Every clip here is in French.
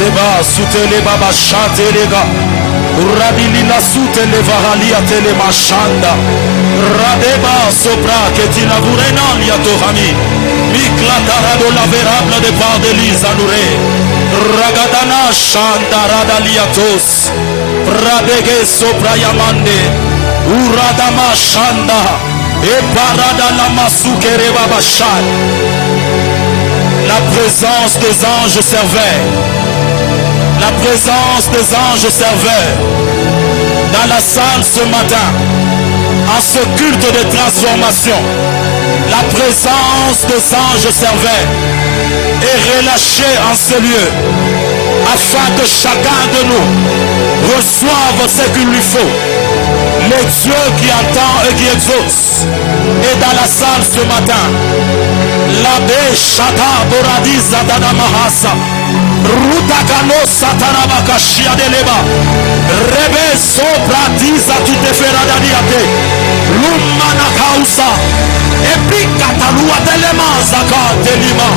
Zeba sutele baba shatelega. Radilila sutele varalia tele mashanda. Radeba sopra ketina vurena liatohami. Mikla tarado la verable de par de l'Isanure. Ragadana shanda radaliatos. Radege sopra yamande. Uradama shanda. Et parada la masukere babashad. La présence des anges servait. La présence des anges servait dans la salle ce matin, en ce culte de transformation. La présence des anges servait et relâchée en ce lieu, afin que chacun de nous reçoive ce qu'il lui faut. Le Dieu qui entend et qui exauce est dans la salle ce matin. L'abbé Shata Boradiza Dana Mahasa Rutakano Satanabakashia de Leba Rebe Sopratiza Tuteferadaniate Lumana Kausa Epikatalua Telema Zaka Telima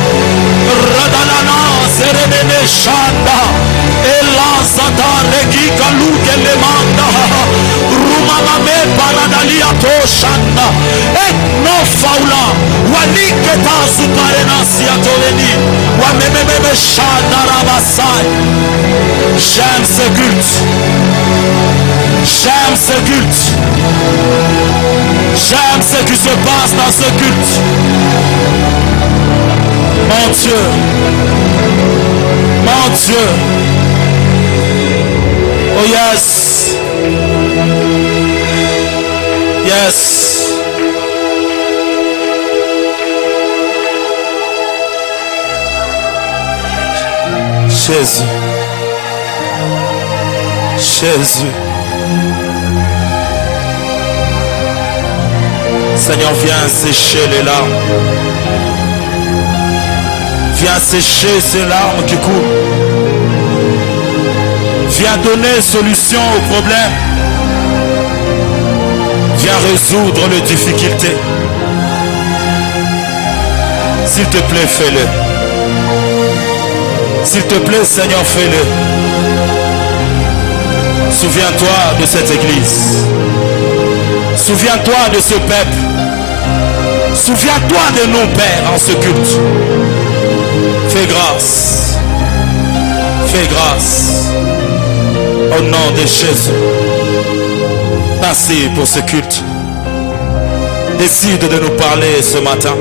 Radanana Serenene Shanda Elazata Regika Luke Lemanda Rumamame Paradaliato Shanda Et no faula Waliketa Suparenasi Atoleni Wamememe Shanda Rabasai. J'aime ce culte. J'aime ce culte. J'aime ce qui se passe dans ce culte. Mon Dieu. Mon Dieu. Oh yes. Yes. Jésus. Jésus. Seigneur, viens sécher les larmes. Viens sécher ces larmes qui coulent. Viens donner solution aux problèmes. Viens résoudre les difficultés. S'il te plaît, fais-le. S'il te plaît, Seigneur, fais-le. Souviens-toi de cette église. Souviens-toi de ce peuple. Souviens-toi de nos pères en ce culte. Fais grâce. Fais grâce. Au nom de Jésus. Merci pour ce culte. Décide de nous parler ce matin.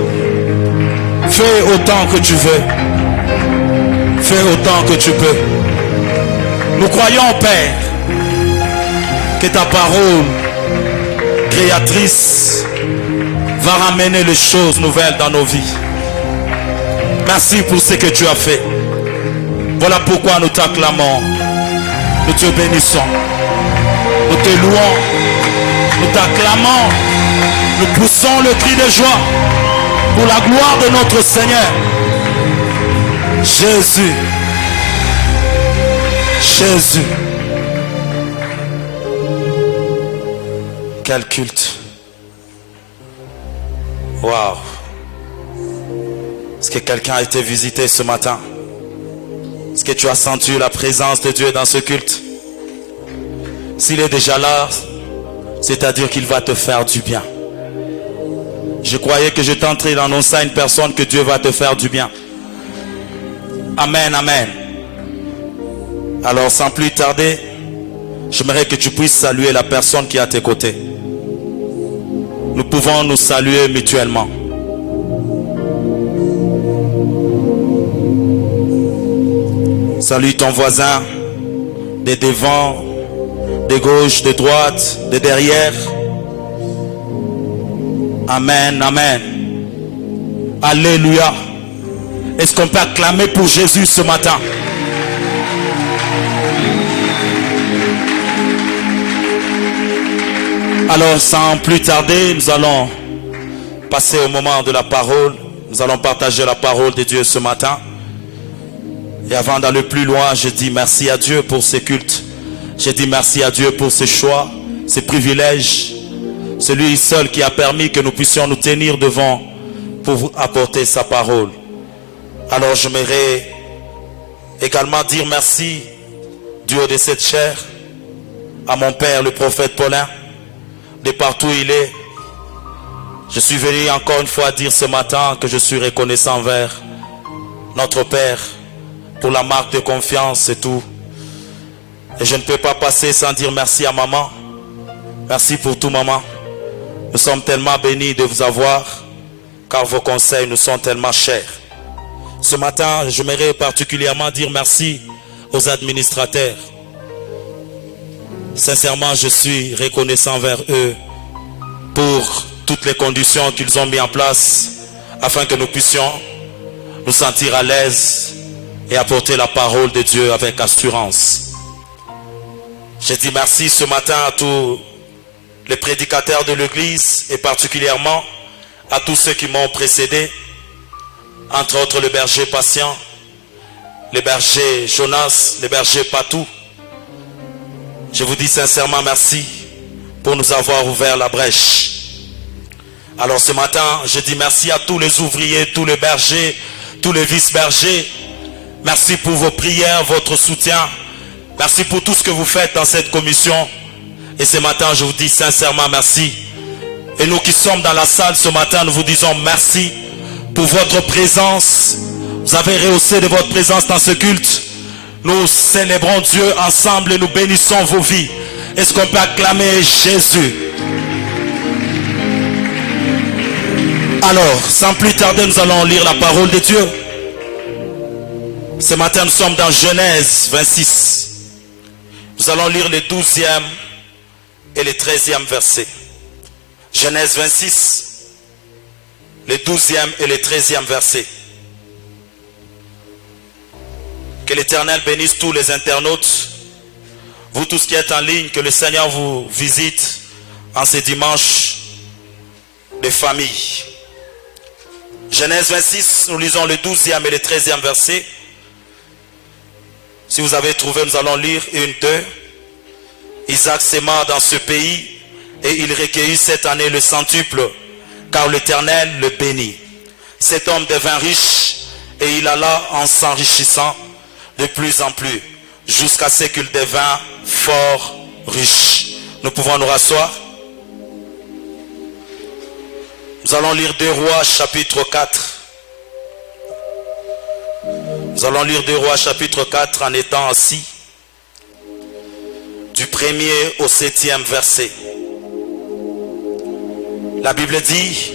Fais autant que tu veux. Fais autant que tu peux. Nous croyons, Père, que ta parole créatrice va ramener les choses nouvelles dans nos vies. Merci pour ce que tu as fait. Voilà pourquoi nous t'acclamons. Nous te bénissons. Nous te louons. Nous t'acclamons. Nous poussons le cri de joie pour la gloire de notre Seigneur. Jésus. Jésus. Quel culte. Waouh. Est-ce que quelqu'un a été visité ce matin? Est-ce que tu as senti la présence de Dieu dans ce culte? S'il est déjà là, c'est-à-dire qu'il va te faire du bien. Je croyais que je tenterais d'annoncer à une personne que Dieu va te faire du bien. Amen, amen. Alors sans plus tarder, j'aimerais que tu puisses saluer la personne qui est à tes côtés. Nous pouvons nous saluer mutuellement. Salue ton voisin, de devant, de gauche, de droite, de derrière. Amen, amen. Alléluia. Est-ce qu'on peut acclamer pour Jésus ce matin? Alors sans plus tarder, nous allons passer au moment de la parole. Nous allons partager la parole de Dieu ce matin. Et avant d'aller plus loin, je dis merci à Dieu pour ces cultes. Je dis merci à Dieu pour ses choix, ses privilèges. C'est lui seul qui a permis que nous puissions nous tenir devant pour vous apporter sa parole. Alors j'aimerais Également dire merci du haut de cette chair à mon père, le prophète Paulin, de partout où il est. Je suis venu encore une fois dire ce matin que je suis reconnaissant envers notre Père pour la marque de confiance et tout. Et je ne peux pas passer sans dire merci à maman. Merci pour tout, maman. Nous sommes tellement bénis de vous avoir, car vos conseils nous sont tellement chers. Ce matin, j'aimerais particulièrement dire merci aux administrateurs. Sincèrement, je suis reconnaissant envers eux pour toutes les conditions qu'ils ont mis en place afin que nous puissions nous sentir à l'aise et apporter la parole de Dieu avec assurance. Je dis merci ce matin à tous les prédicateurs de l'église et particulièrement à tous ceux qui m'ont précédé, entre autres le berger Patient, le berger Jonas, le berger Patou. Je vous dis sincèrement merci pour nous avoir ouvert la brèche. Alors ce matin, je dis merci à tous les ouvriers, tous les bergers, tous les vice-bergers. Merci pour vos prières, votre soutien. Merci pour tout ce que vous faites dans cette commission. Et ce matin, je vous dis sincèrement merci. Et nous qui sommes dans la salle ce matin, nous vous disons merci pour votre présence. Vous avez rehaussé de votre présence dans ce culte. Nous célébrons Dieu ensemble et nous bénissons vos vies. Est-ce qu'on peut acclamer Jésus? Alors, sans plus tarder, nous allons lire la parole de Dieu. Ce matin, nous sommes dans Genèse 26. Nous allons lire les 12e et les 13e versets. Genèse 26, les 12e et les 13e versets. Que l'Éternel bénisse tous les internautes. Vous tous qui êtes en ligne, que le Seigneur vous visite en ces dimanches de famille. Genèse 26, nous lisons le 12e et le 13e verset. Si vous avez trouvé, nous allons lire 1, 2. Isaac s'aima dans ce pays et il recueillit cette année le centuple, car l'Éternel le bénit. Cet homme devint riche et il alla en s'enrichissant de plus en plus, jusqu'à ce qu'il devint fort riche. Nous pouvons nous rasseoir. Nous allons lire 2 Rois chapitre 4. Nous allons lire 2 Rois chapitre 4 en étant assis. Du 1er au 7e verset. La Bible dit: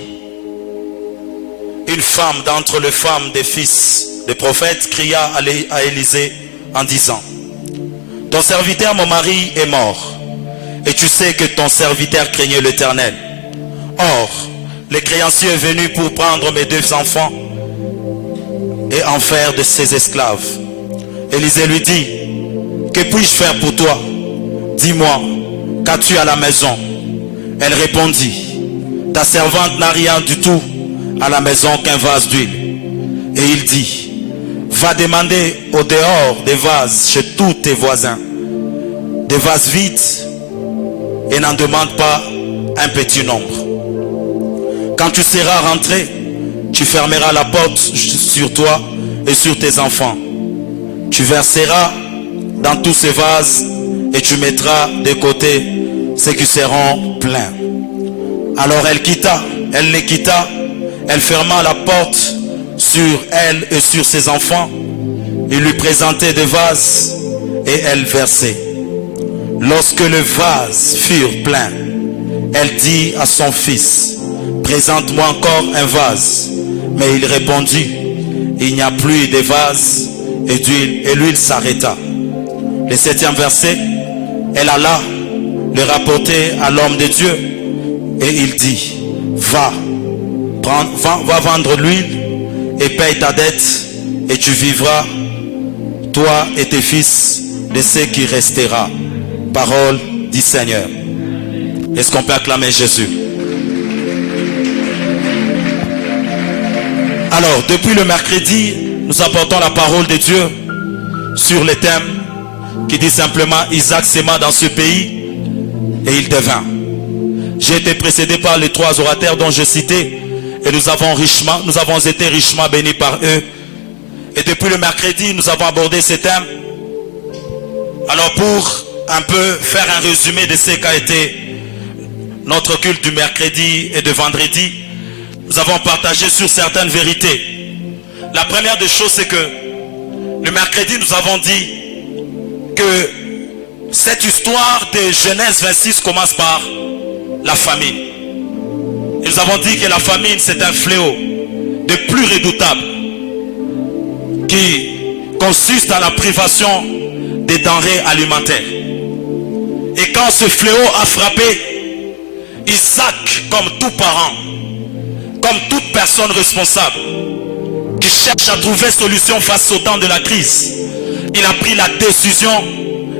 une femme d'entre les femmes des fils des prophètes cria à Élisée en disant: ton serviteur mon mari est mort, et tu sais que ton serviteur craignait l'Éternel. Or, le créancier est venu pour prendre mes 2 enfants et en faire de ses esclaves. Élisée lui dit: que puis-je faire pour toi? Dis-moi, qu'as-tu à la maison? Elle répondit: ta servante n'a rien du tout à la maison qu'un vase d'huile. Et il dit: va demander au dehors des vases chez tous tes voisins, des vases vides, et n'en demande pas un petit nombre. Quand tu seras rentré, tu fermeras la porte sur toi et sur tes enfants. Tu verseras dans tous ces vases et tu mettras de côté ceux qui seront pleins. Alors elle les quitta, elle ferma la porte sur elle et sur ses enfants. Il lui présentait des vases et elle versait. Lorsque les vases furent pleins, elle dit à son fils: présente-moi encore un vase. Mais il répondit: il n'y a plus de vase et d'huile. Et l'huile s'arrêta. Le 7e verset, elle alla le rapporter à l'homme de Dieu et il dit: va vendre l'huile et paye ta dette et tu vivras, toi et tes fils, de ce qui restera. Parole du Seigneur. Est-ce qu'on peut acclamer Jésus? Alors, depuis le mercredi, nous apportons la parole de Dieu sur le thème qui dit simplement: Isaac s'aima dans ce pays et il devint. J'ai été précédé par les 3 orateurs dont je citais, et nous avons été richement bénis par eux. Et depuis le mercredi, nous avons abordé ces thèmes. Alors pour un peu faire un résumé de ce qu'a été notre culte du mercredi et de vendredi, nous avons partagé sur certaines vérités. La première des choses, c'est que le mercredi, nous avons dit que cette histoire de Genèse 26 commence par la famine. Et nous avons dit que la famine, c'est un fléau de plus redoutable qui consiste à la privation des denrées alimentaires. Et quand ce fléau a frappé, Isaac, comme tout parent, comme toute personne responsable qui cherche à trouver solution face au temps de la crise, il a pris la décision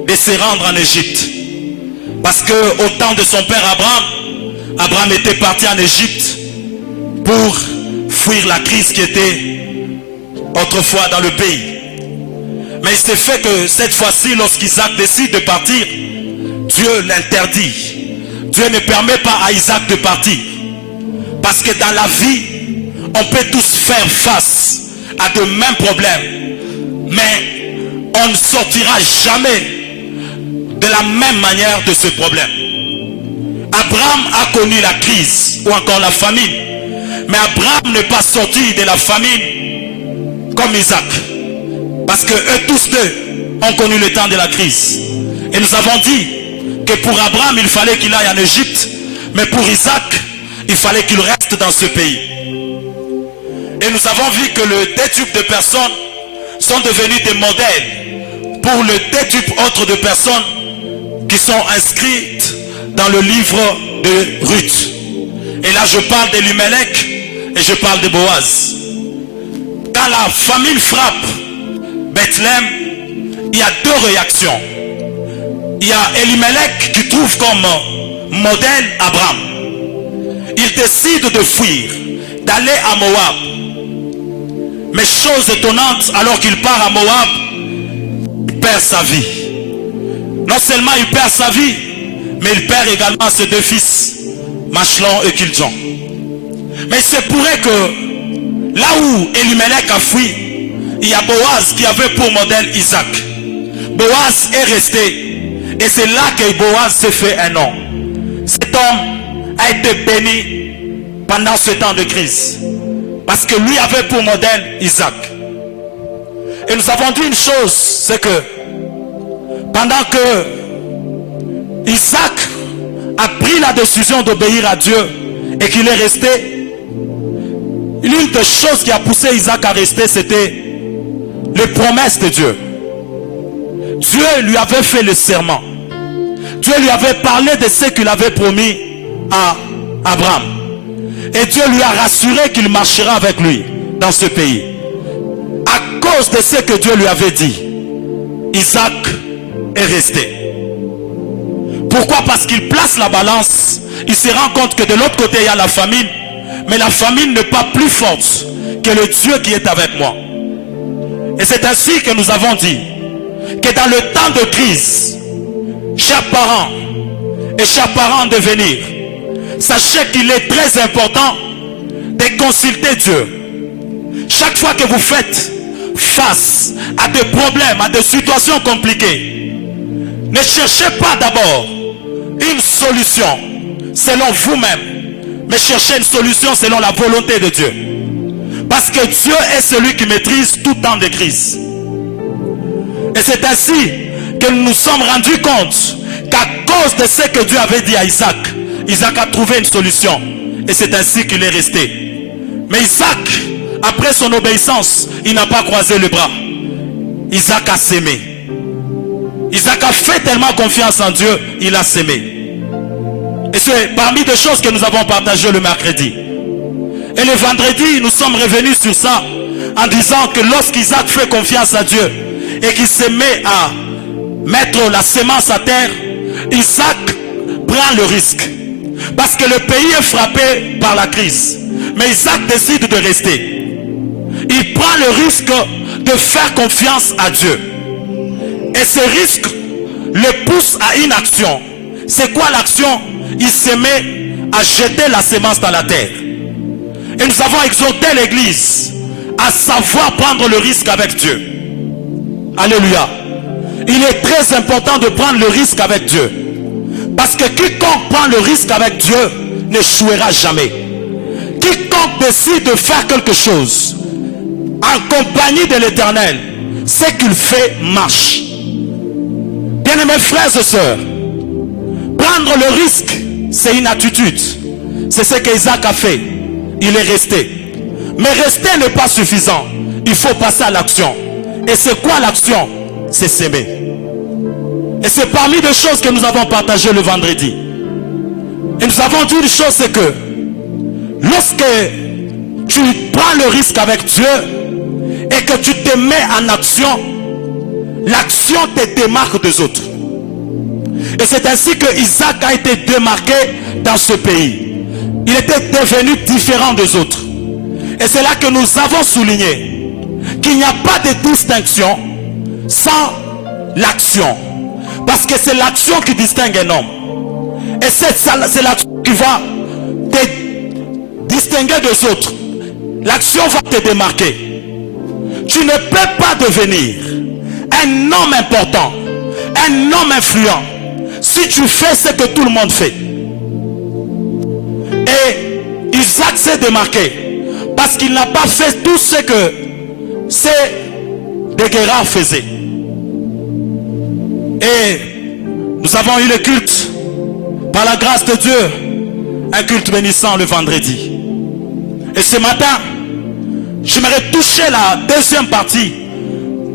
de se rendre en Égypte. Parce que au temps de son père Abraham, Abraham était parti en Égypte pour fuir la crise qui était autrefois dans le pays. Mais il s'est fait que cette fois-ci, lorsqu'Isaac décide de partir, Dieu l'interdit. Dieu ne permet pas à Isaac de partir. Parce que dans la vie, on peut tous faire face à de mêmes problèmes. Mais on ne sortira jamais de la même manière de ce problème. Abraham a connu la crise ou encore la famine. Mais Abraham n'est pas sorti de la famine comme Isaac. Parce que eux tous deux ont connu le temps de la crise. Et nous avons dit que pour Abraham, il fallait qu'il aille en Égypte. Mais pour Isaac, il fallait qu'il reste dans ce pays. Et nous avons vu que le deux types de personnes sont devenus des modèles pour le deux types autres de personnes qui sont inscrites dans le livre de Ruth. Et là, je parle d'Elimelech et je parle de Boaz. Quand la famine frappe Bethléem, il y a deux réactions. Il y a Elimelech qui trouve comme modèle Abraham. Il décide de fuir, d'aller à Moab. Mais chose étonnante, alors qu'il part à Moab, il perd sa vie. Non seulement il perd sa vie, mais il perd également ses deux fils, Machlon et Kiljon. Mais il se pourrait que là où Elimelech a fui, il y a Boaz qui avait pour modèle Isaac. Boaz est resté. Et c'est là que Boaz s'est fait un nom. Cet homme a été béni pendant ce temps de crise. Parce que lui avait pour modèle Isaac. Et nous avons dit une chose, c'est que pendant que Isaac a pris la décision d'obéir à Dieu et qu'il est resté, l'une des choses qui a poussé Isaac à rester, c'était les promesses de Dieu. Dieu lui avait fait le serment. Dieu lui avait parlé de ce qu'il avait promis à Abraham. Et Dieu lui a rassuré qu'il marchera avec lui dans ce pays. À cause de ce que Dieu lui avait dit, Isaac est resté. Pourquoi? Parce qu'il place la balance. Il se rend compte que de l'autre côté, il y a la famine. Mais la famine n'est pas plus forte que le Dieu qui est avec moi. Et c'est ainsi que nous avons dit que dans le temps de crise, chers parents et chers parents en devenir, sachez qu'il est très important de consulter Dieu. Chaque fois que vous faites face à des problèmes, à des situations compliquées, ne cherchez pas d'abord une solution selon vous-même, mais cherchez une solution selon la volonté de Dieu. Parce que Dieu est celui qui maîtrise tout temps de crise. Et c'est ainsi que nous nous sommes rendus compte qu'à cause de ce que Dieu avait dit à Isaac, Isaac a trouvé une solution. Et c'est ainsi qu'il est resté. Mais Isaac, après son obéissance, il n'a pas croisé les bras. Isaac a sémé. Isaac a fait tellement confiance en Dieu, il a sémé. Et c'est parmi des choses que nous avons partagées le mercredi. Et le vendredi, nous sommes revenus sur ça en disant que lorsqu'Isaac fait confiance à Dieu et qu'il se met à mettre la semence à terre, Isaac prend le risque. Parce que le pays est frappé par la crise. Mais Isaac décide de rester. Il prend le risque de faire confiance à Dieu. Et ce risque le pousse à une action. C'est quoi l'action? Il se met à jeter la semence dans la terre. Et nous avons exhorté l'église à savoir prendre le risque avec Dieu. Alléluia. Il est très important de prendre le risque avec Dieu. Parce que quiconque prend le risque avec Dieu n'échouera jamais. Quiconque décide de faire quelque chose en compagnie de l'Éternel, ce qu'il fait marche. Bien-aimés frères et sœurs, prendre le risque, c'est une attitude. C'est ce qu'Isaac a fait. Il est resté. Mais rester n'est pas suffisant. Il faut passer à l'action. Et c'est quoi l'action? C'est s'aimer. Et c'est parmi les choses que nous avons partagées le vendredi. Et nous avons dit une chose, c'est que lorsque tu prends le risque avec Dieu et que tu te mets en action, l'action te démarque des autres. Et c'est ainsi que Isaac a été démarqué dans ce pays. Il était devenu différent des autres. Et c'est là que nous avons souligné qu'il n'y a pas de distinction sans l'action. Parce que c'est l'action qui distingue un homme. Et c'est l'action qui va te distinguer des autres. L'action va te démarquer. Tu ne peux pas devenir un homme important, un homme influent, si tu fais ce que tout le monde fait. Et Isaac s'est démarqué parce qu'il n'a pas fait tout ce que ces des Guérard faisaient. Et nous avons eu le culte, par la grâce de Dieu, un culte bénissant le vendredi. Et ce matin, j'aimerais toucher la deuxième partie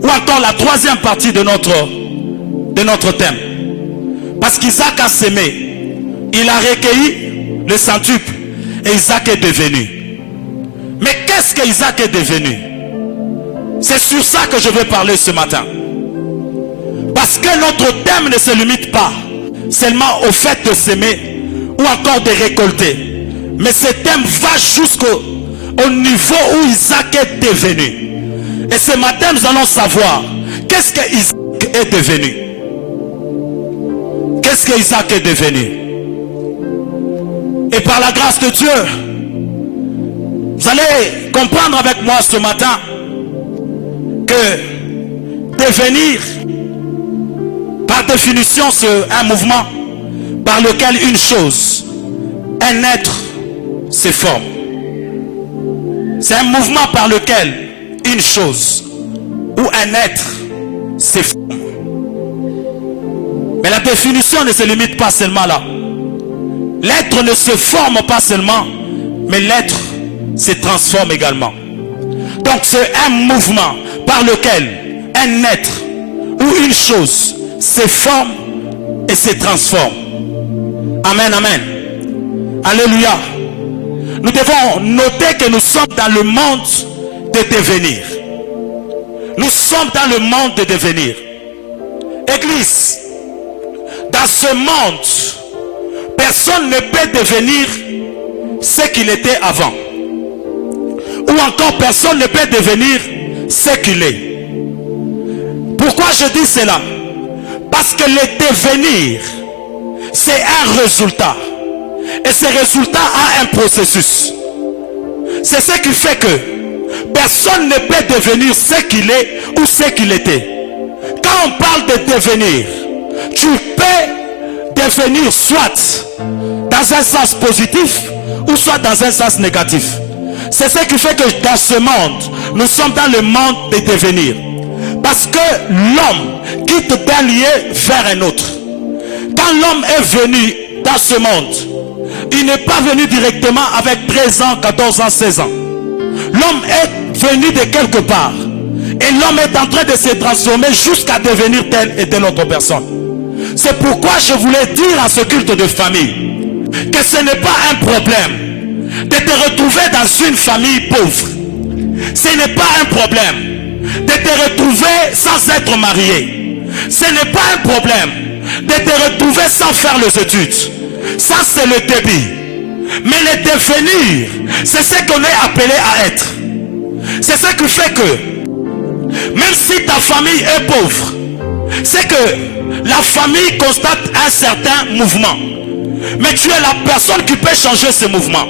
ou encore la troisième partie de notre thème. Parce qu'Isaac a sémé, il a recueilli le centuple et Isaac est devenu. Mais qu'est-ce qu'Isaac est devenu? C'est sur ça que je veux parler ce matin. Parce que notre thème ne se limite pas seulement au fait de s'aimer ou encore de récolter. Mais ce thème va jusqu'au niveau où Isaac est devenu. Et ce matin, nous allons savoir qu'est-ce que Isaac est devenu. Qu'est-ce que Isaac est devenu? Et par la grâce de Dieu, vous allez comprendre avec moi ce matin que devenir, par définition, c'est un mouvement par lequel une chose, un être, se forme. C'est un mouvement par lequel une chose ou un être se forme. Mais la définition ne se limite pas seulement là. L'être ne se forme pas seulement, mais l'être se transforme également. Donc c'est un mouvement par lequel un être ou une chose se forme et se transforme. Amen, amen. Alléluia. Nous devons noter que nous sommes dans le monde de devenir. Nous sommes dans le monde de devenir. Église, dans ce monde, personne ne peut devenir ce qu'il était avant. Ou encore personne ne peut devenir ce qu'il est. Pourquoi je dis cela? Parce que le devenir, c'est un résultat. Et ce résultat a un processus. C'est ce qui fait que personne ne peut devenir ce qu'il est ou ce qu'il était. Quand on parle de devenir, tu peux devenir soit dans un sens positif ou soit dans un sens négatif. C'est ce qui fait que dans ce monde, nous sommes dans le monde de devenir. Parce que l'homme quitte d'un lieu vers un autre. Quand l'homme est venu dans ce monde, il n'est pas venu directement avec 13 ans, 14 ans, 16 ans. L'homme est venu de quelque part. Et l'homme est en train de se transformer jusqu'à devenir telle et telle autre personne. C'est pourquoi je voulais dire à ce culte de famille que ce n'est pas un problème de te retrouver dans une famille pauvre. Ce n'est pas un problème de te retrouver sans être marié. Ce n'est pas un problème de te retrouver sans faire les études. Ça, c'est le début. Mais le devenir, c'est ce qu'on est appelé à être. C'est ce qui fait que même si ta famille est pauvre, c'est que la famille constate un certain mouvement. Mais tu es la personne qui peut changer ce mouvement.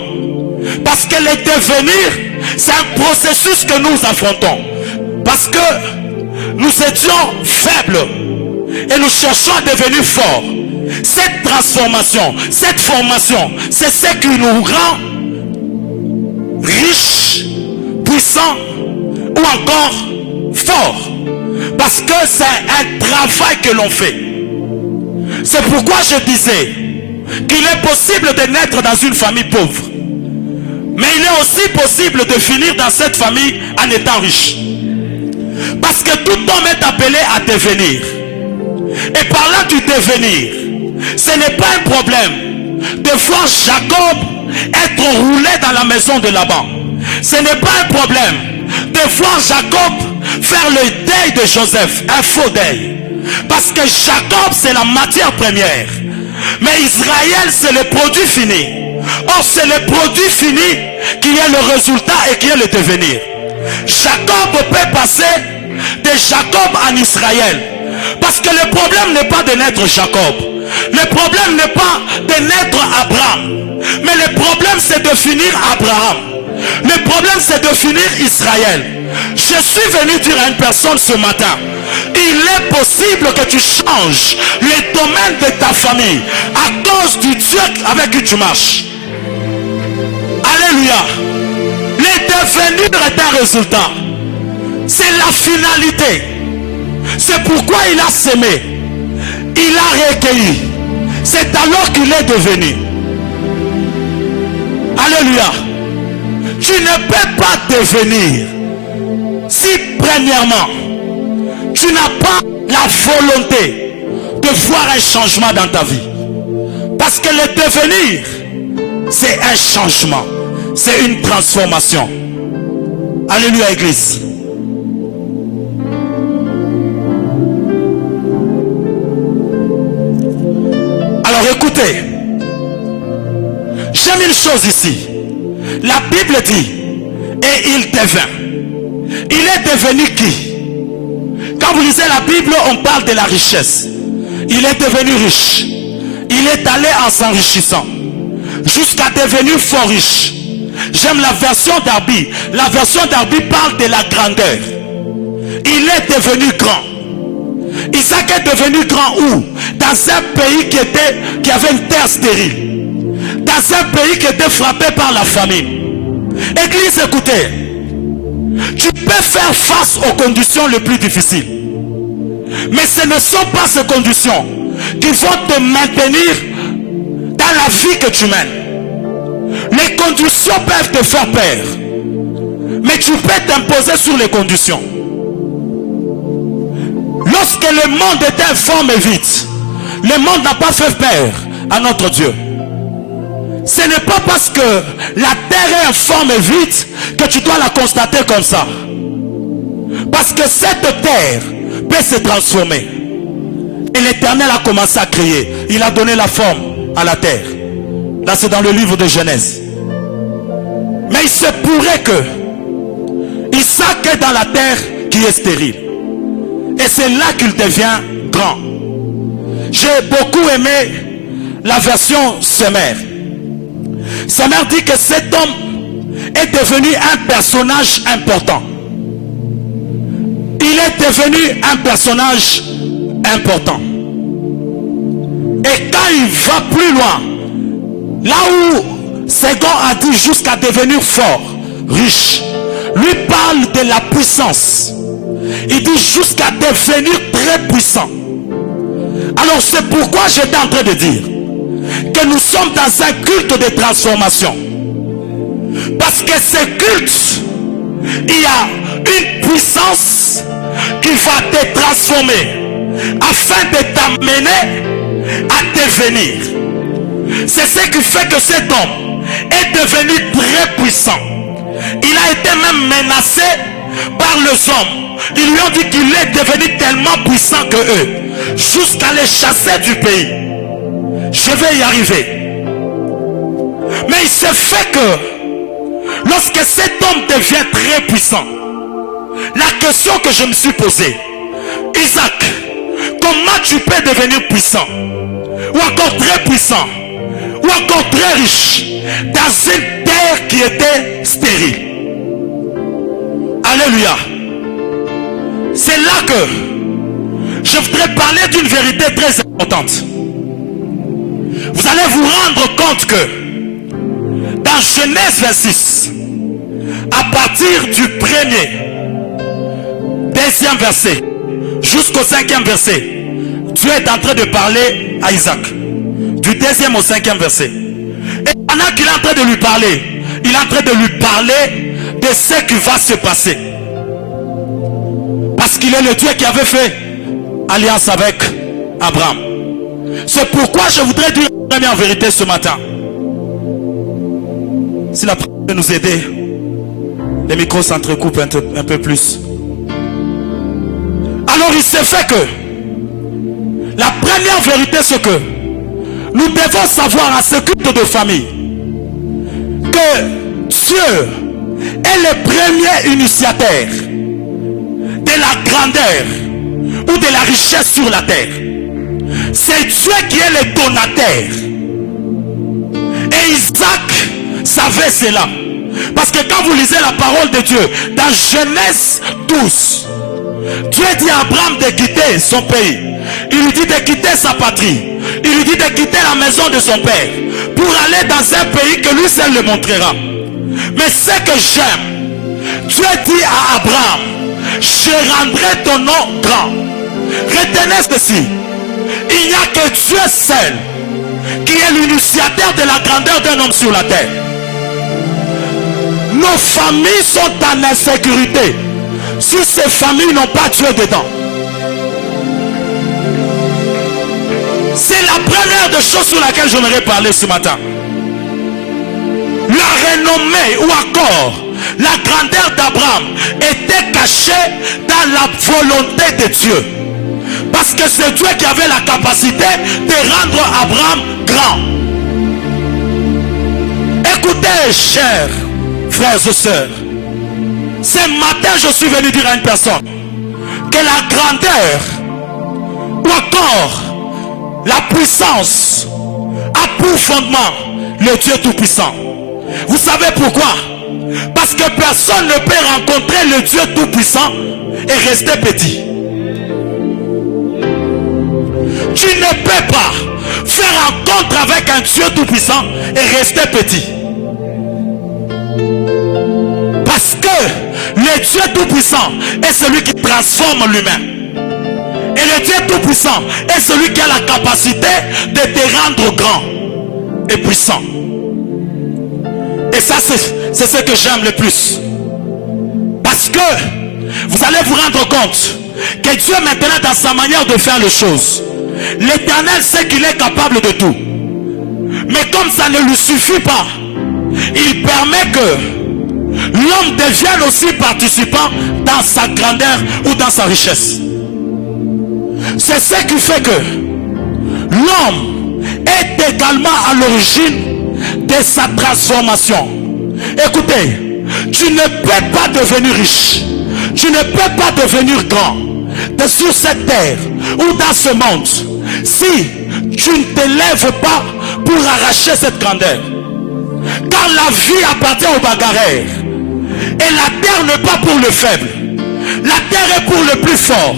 Parce que le devenir, C'est un processus que nous affrontons. Parce que nous étions faibles et nous cherchons à devenir forts. Cette transformation, cette formation, c'est ce qui nous rend riches, puissants ou encore forts. Parce que c'est un travail que l'on fait. C'est pourquoi je disais qu'il est possible de naître dans une famille pauvre. Mais il est aussi possible de finir dans cette famille en étant riche. Parce que tout homme est appelé à devenir. Et parlant du devenir, ce n'est pas un problème de voir Jacob être roulé dans la maison de Laban. Ce n'est pas un problème de voir Jacob faire le deuil de Joseph, un faux deuil. Parce que Jacob, c'est la matière première. Mais Israël, c'est le produit fini. Or, c'est le produit fini qui est le résultat et qui est le devenir. Jacob peut passer de Jacob en Israël. Parce que le problème n'est pas de naître Jacob. Le problème n'est pas de naître Abraham. Mais le problème, c'est de finir Abraham. Le problème, c'est de finir Israël. Je suis venu dire à une personne ce matin, il est possible que tu changes les domaines de ta famille à cause du Dieu avec qui tu marches. Alléluia. Le devenir est un résultat. C'est la finalité. C'est pourquoi il a semé. Il a recueilli. C'est alors qu'il est devenu. Alléluia. Tu ne peux pas devenir si premièrement tu n'as pas la volonté de voir un changement dans ta vie. Parce que le devenir, c'est un changement. C'est une transformation. Alléluia, Église. Alors écoutez, j'aime une chose ici. La Bible dit, et il devint. Il est devenu qui? Quand vous lisez la Bible, on parle de la richesse. Il est devenu riche. Il est allé en s'enrichissant jusqu'à devenir fort riche. J'aime la version d'Arby. La version d'Arby parle de la grandeur. Il est devenu grand. Isaac est devenu grand où? Dans un pays qui avait une terre stérile. Dans un pays qui était frappé par la famine. Église, écoutez. Tu peux faire face aux conditions les plus difficiles. Mais ce ne sont pas ces conditions qui vont te maintenir dans la vie que tu mènes. Les conditions peuvent te faire peur. Mais tu peux t'imposer sur les conditions. Lorsque le monde était informe et vite, le monde n'a pas fait peur à notre Dieu. Ce n'est pas parce que la terre est informe et vite que tu dois la constater comme ça. Parce que cette terre peut se transformer. Et l'Éternel a commencé à créer. Il a donné la forme à la terre. Là, c'est dans le livre de Genèse. Mais il se pourrait que Isaac est dans la terre qui est stérile. Et c'est là qu'il devient grand. J'ai beaucoup aimé la version Semer. Semer dit que cet homme est devenu un personnage important. Il est devenu un personnage important. Et quand il va plus loin, là où Ségon a dit jusqu'à devenir fort, riche, lui parle de la puissance. Il dit jusqu'à devenir très puissant. Alors c'est pourquoi j'étais en train de dire que nous sommes dans un culte de transformation. Parce que ce culte, il y a une puissance qui va te transformer afin de t'amener à devenir. C'est ce qui fait que cet homme est devenu très puissant. Il a été même menacé par les hommes. Ils lui ont dit qu'il est devenu tellement puissant que eux, jusqu'à les chasser du pays. Je vais y arriver. Mais il se fait que lorsque cet homme devient très puissant, la question que je me suis posée, Isaac, comment tu peux devenir puissant, ou encore très puissant, ou encore très riche, dans une terre qui était stérile? Alléluia. C'est là que je voudrais parler d'une vérité très importante. Vous allez vous rendre compte que dans Genèse 26, à partir du deuxième verset jusqu'au 5e verset, Dieu est en train de parler à Isaac. Du 2e au 5e verset. Et pendant qu'il est en train de lui parler, il est en train de lui parler de ce qui va se passer. Parce qu'il est le Dieu qui avait fait alliance avec Abraham. C'est pourquoi je voudrais dire la première vérité ce matin. Si la prière peut nous aider, les micros s'entrecoupent un peu plus. Alors il s'est fait que la première vérité, c'est que nous devons savoir à ce culte de famille que Dieu est le premier initiateur de la grandeur ou de la richesse sur la terre. C'est Dieu qui est le donateur. Et Isaac savait cela. Parce que quand vous lisez la parole de Dieu dans Genèse 12, Dieu dit à Abraham de quitter son pays. Il lui dit de quitter sa patrie. Il lui dit de quitter la maison de son père pour aller dans un pays que lui seul le montrera. Mais ce que j'aime, Dieu dit à Abraham, je rendrai ton nom grand. Retenez ceci, il n'y a que Dieu seul qui est l'initiateur de la grandeur d'un homme sur la terre. Nos familles sont en insécurité si ces familles n'ont pas Dieu dedans. C'est la première des choses sur laquelle j'aimerais parler ce matin. La renommée ou encore la grandeur d'Abraham était cachée dans la volonté de Dieu. Parce que c'est Dieu qui avait la capacité de rendre Abraham grand. Écoutez, chers frères et sœurs, ce matin je suis venu dire à une personne que la grandeur ou encore la puissance a pour fondement le Dieu Tout-Puissant. Vous savez pourquoi? Parce que personne ne peut rencontrer le Dieu Tout-Puissant et rester petit. Tu ne peux pas faire rencontre avec un Dieu Tout-Puissant et rester petit. Parce que le Dieu Tout-Puissant est celui qui transforme l'humain. Et le Dieu Tout-Puissant est celui qui a la capacité de te rendre grand et puissant. Et ça, c'est ce que j'aime le plus. Parce que vous allez vous rendre compte que Dieu maintenant dans sa manière de faire les choses, l'Éternel sait qu'il est capable de tout. Mais comme ça ne lui suffit pas, il permet que l'homme devienne aussi participant dans sa grandeur ou dans sa richesse. C'est ce qui fait que l'homme est également à l'origine de sa transformation. Écoutez, tu ne peux pas devenir riche, tu ne peux pas devenir grand sur cette terre ou dans ce monde si tu ne te lèves pas pour arracher cette grandeur. Car la vie appartient aux bagarreurs et la terre n'est pas pour le faible, la terre est pour le plus fort.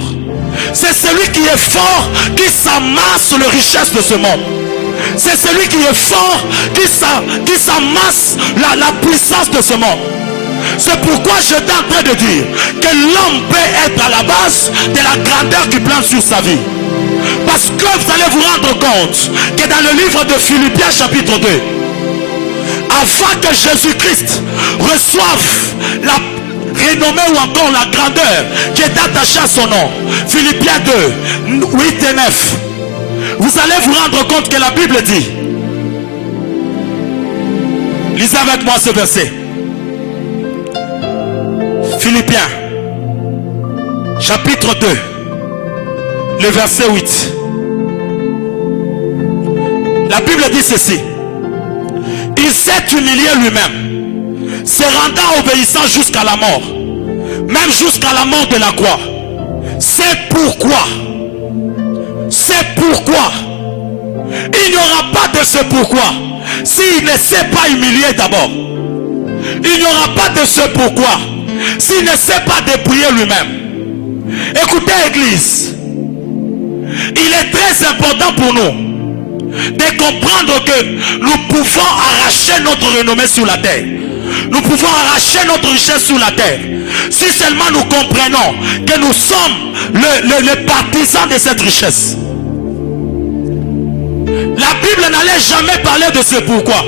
C'est celui qui est fort qui s'amasse les richesses de ce monde. C'est celui qui est fort qui s'amasse la puissance de ce monde. C'est pourquoi je suis en train de dire que l'homme peut être à la base de la grandeur qui plane sur sa vie. Parce que vous allez vous rendre compte que dans le livre de Philippiens chapitre 2, afin que Jésus-Christ reçoive la renommée ou encore la grandeur qui est attachée à son nom, Philippiens 2, 8 et 9, vous allez vous rendre compte que la Bible dit, lisez avec moi ce verset, Philippiens chapitre 2, le verset 8. La Bible dit ceci: il s'est humilié lui-même, se rendant obéissant jusqu'à la mort, même jusqu'à la mort de la croix. C'est pourquoi il n'y aura pas de ce pourquoi s'il ne s'est pas humilié d'abord. Il n'y aura pas de ce pourquoi s'il ne sait pas débrouiller lui-même. Écoutez, Église, il est très important pour nous de comprendre que nous pouvons arracher notre renommée sur la terre. Nous pouvons arracher notre richesse sur la terre. Si seulement nous comprenons que nous sommes les partisans de cette richesse. La Bible n'allait jamais parler de ce pourquoi.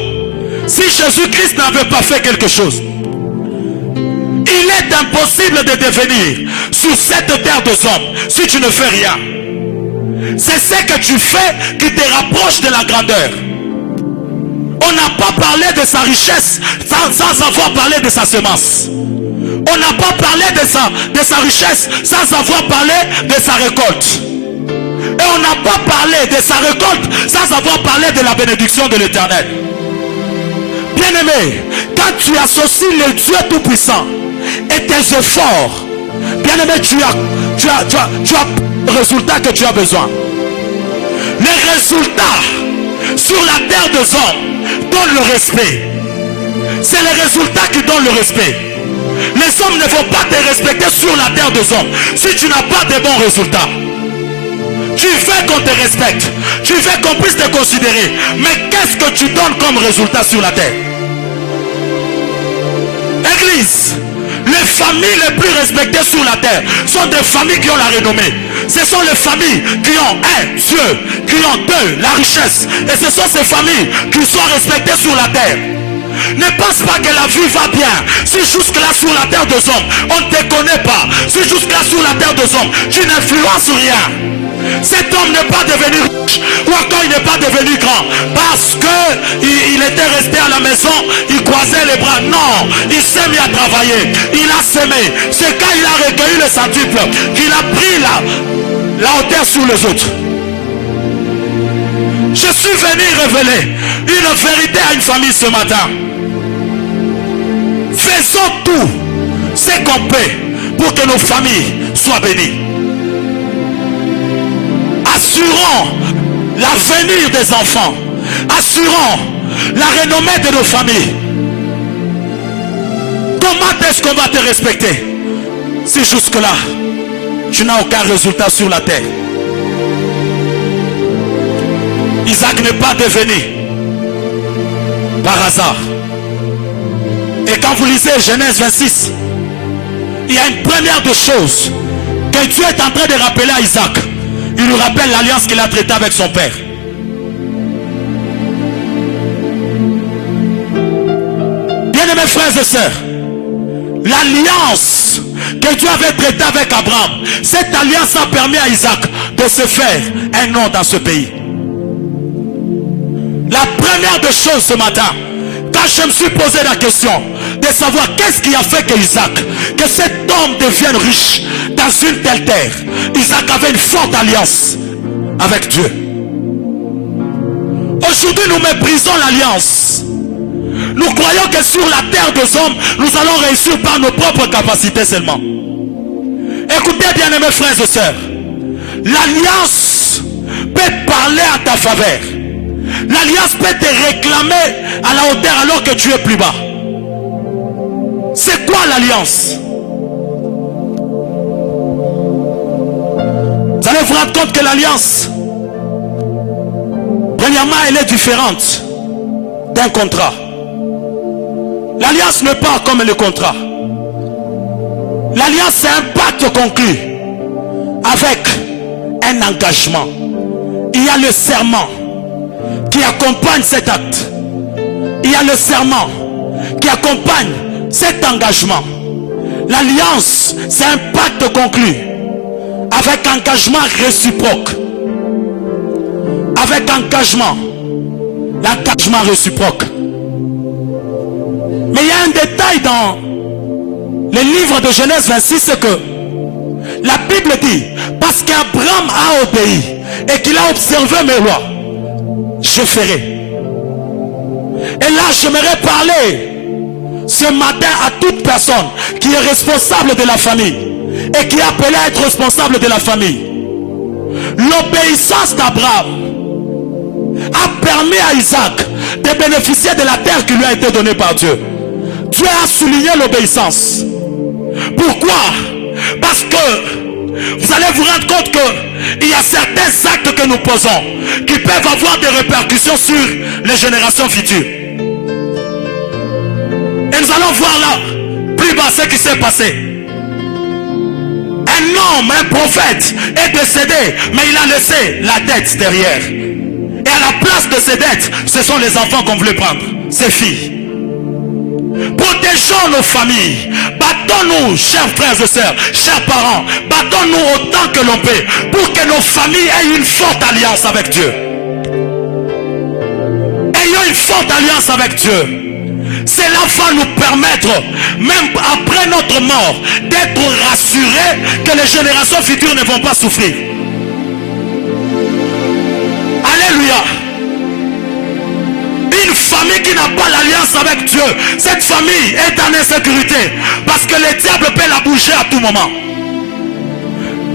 Si Jésus-Christ n'avait pas fait quelque chose, il est impossible de devenir sur cette terre des hommes si tu ne fais rien. C'est ce que tu fais qui te rapproche de la grandeur. On n'a pas parlé de sa richesse sans avoir parlé de sa semence. On n'a pas parlé de sa richesse sans avoir parlé de sa récolte. Et on n'a pas parlé de sa récolte sans avoir parlé de la bénédiction de l'Éternel. Bien-aimé, quand tu associes le Dieu Tout-Puissant et tes efforts, bien-aimé, tu as le résultat que tu as besoin. Les résultats sur la terre des hommes donnent le respect. C'est les résultats qui donnent le respect. Les hommes ne vont pas te respecter sur la terre des hommes si tu n'as pas de bons résultats. Tu veux qu'on te respecte, tu veux qu'on puisse te considérer, mais qu'est-ce que tu donnes comme résultat sur la terre? Église, les familles les plus respectées sur la terre sont des familles qui ont la renommée. Ce sont les familles qui ont Dieu, qui ont la richesse. Et ce sont ces familles qui sont respectées sur la terre. Ne pense pas que la vie va bien. Si jusque-là sur la terre des hommes, on ne te connaît pas. Si jusque-là sur la terre des hommes, tu n'influences rien. Cet homme n'est pas devenu riche, ou encore il n'est pas devenu grand parce qu'il était resté à la maison, il croisait les bras. Non, il s'est mis à travailler, il a semé. C'est quand il a recueilli le centuple qu'il a pris la hauteur sur les autres. Je suis venu révéler une vérité à une famille ce matin. Faisons tout ce qu'on peut pour que nos familles soient bénies. Assurons l'avenir des enfants. Assurons la renommée de nos familles. Comment est-ce qu'on va te respecter si jusque-là, tu n'as aucun résultat sur la terre? Isaac n'est pas devenu par hasard. Et quand vous lisez Genèse 26, il y a une première des choses que Dieu est en train de rappeler à Isaac. Il lui rappelle l'alliance qu'il a traitée avec son père. Bien-aimés frères et sœurs, l'alliance que Dieu avait traitée avec Abraham, cette alliance a permis à Isaac de se faire un nom dans ce pays. La première des choses ce matin, quand je me suis posé la question de savoir qu'est-ce qui a fait que Isaac, que cet homme devienne riche dans une telle terre, Isaac avait une forte alliance avec Dieu. Aujourd'hui nous méprisons l'alliance. Nous croyons que sur la terre des hommes, nous allons réussir par nos propres capacités seulement. Écoutez bien mes frères et sœurs, l'alliance peut parler à ta faveur. L'alliance peut te réclamer à la hauteur alors que tu es plus bas. C'est quoi l'alliance? Vous allez vous rendre compte que l'alliance, premièrement, elle est différente d'un contrat. L'alliance n'est pas comme le contrat. L'alliance, c'est un pacte conclu avec un engagement. Il y a le serment qui accompagne cet acte. Il y a le serment qui accompagne cet engagement. L'alliance, c'est un pacte conclu avec engagement réciproque. Avec engagement. L'engagement réciproque. Mais il y a un détail dans le livre de Genèse 26, c'est que la Bible dit, parce qu'Abraham a obéi et qu'il a observé mes lois, je ferai. Et là, j'aimerais parler ce matin à toute personne qui est responsable de la famille et qui est appelée à être responsable de la famille. L'obéissance d'Abraham a permis à Isaac de bénéficier de la terre qui lui a été donnée par Dieu. Dieu a souligné l'obéissance. Pourquoi? Parce que vous allez vous rendre compte qu'il y a certains actes que nous posons qui peuvent avoir des répercussions sur les générations futures. Et nous allons voir là, plus bas, ce qui s'est passé. Un homme, un prophète est décédé, mais il a laissé la dette derrière. Et à la place de ces dettes, ce sont les enfants qu'on voulait prendre, ces filles. Protégeons nos familles. Battons-nous, chers frères et sœurs, chers parents. Battons-nous autant que l'on peut pour que nos familles aient une forte alliance avec Dieu. Ayons une forte alliance avec Dieu. Cela va nous permettre, même après notre mort, d'être rassurés que les générations futures ne vont pas souffrir. Alléluia. Une famille qui n'a pas l'alliance avec Dieu, cette famille est en insécurité parce que le diable peut la bouger à tout moment.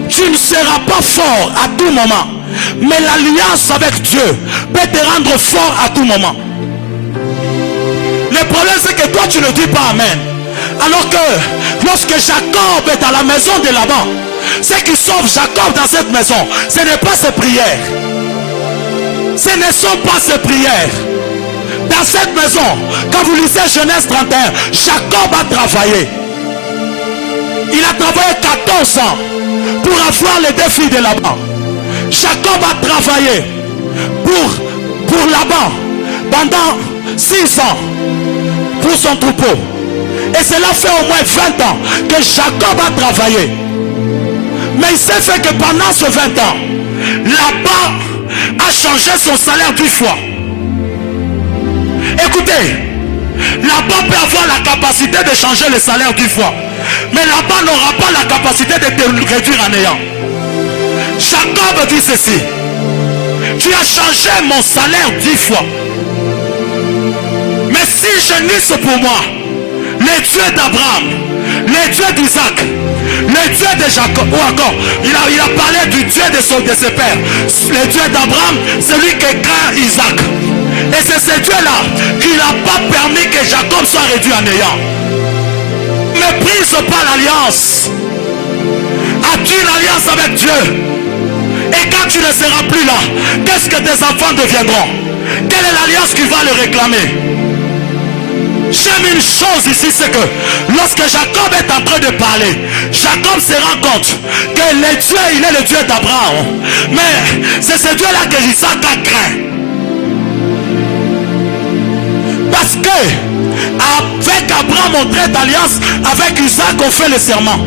Tu ne seras pas fort à tout moment, mais l'alliance avec Dieu peut te rendre fort à tout moment. Le problème c'est que toi tu ne dis pas Amen. Alors que lorsque Jacob est à la maison de Laban, ce qui sauve Jacob dans cette maison, ce n'est pas ses prières. Ce ne sont pas ses prières. Dans cette maison, quand vous lisez Genèse 31, Jacob a travaillé. Il a travaillé 14 ans pour avoir les deux filles de Laban. Jacob a travaillé pour Laban pendant 6 ans pour son troupeau. Et cela fait au moins 20 ans que Jacob a travaillé. Mais il s'est fait que pendant ce 20 ans, Laban a changé son salaire 10 fois. Écoutez, Laban peut avoir la capacité de changer le salaire 10 fois. Mais Laban n'aura pas la capacité de te réduire en néant. Jacob dit ceci: tu as changé mon salaire 10 fois. Mais si je n'usse pour moi le Dieu d'Abraham, le Dieu d'Isaac, le Dieu de Jacob, ou encore, il a parlé du Dieu de ses pères, le Dieu d'Abraham, celui qui craint Isaac. Et c'est ce Dieu-là qui n'a pas permis que Jacob soit réduit en néant. Méprise pas l'alliance. As-tu une alliance avec Dieu? Et quand tu ne seras plus là, qu'est-ce que tes enfants deviendront? Quelle est l'alliance qui va le réclamer? J'aime une chose ici, c'est que lorsque Jacob est en train de parler, Jacob se rend compte que le Dieu, il est le Dieu d'Abraham. Mais c'est ce Dieu-là que Isaac a craint. Parce que avec Abraham on traite d'alliance, avec Isaac on fait le serment.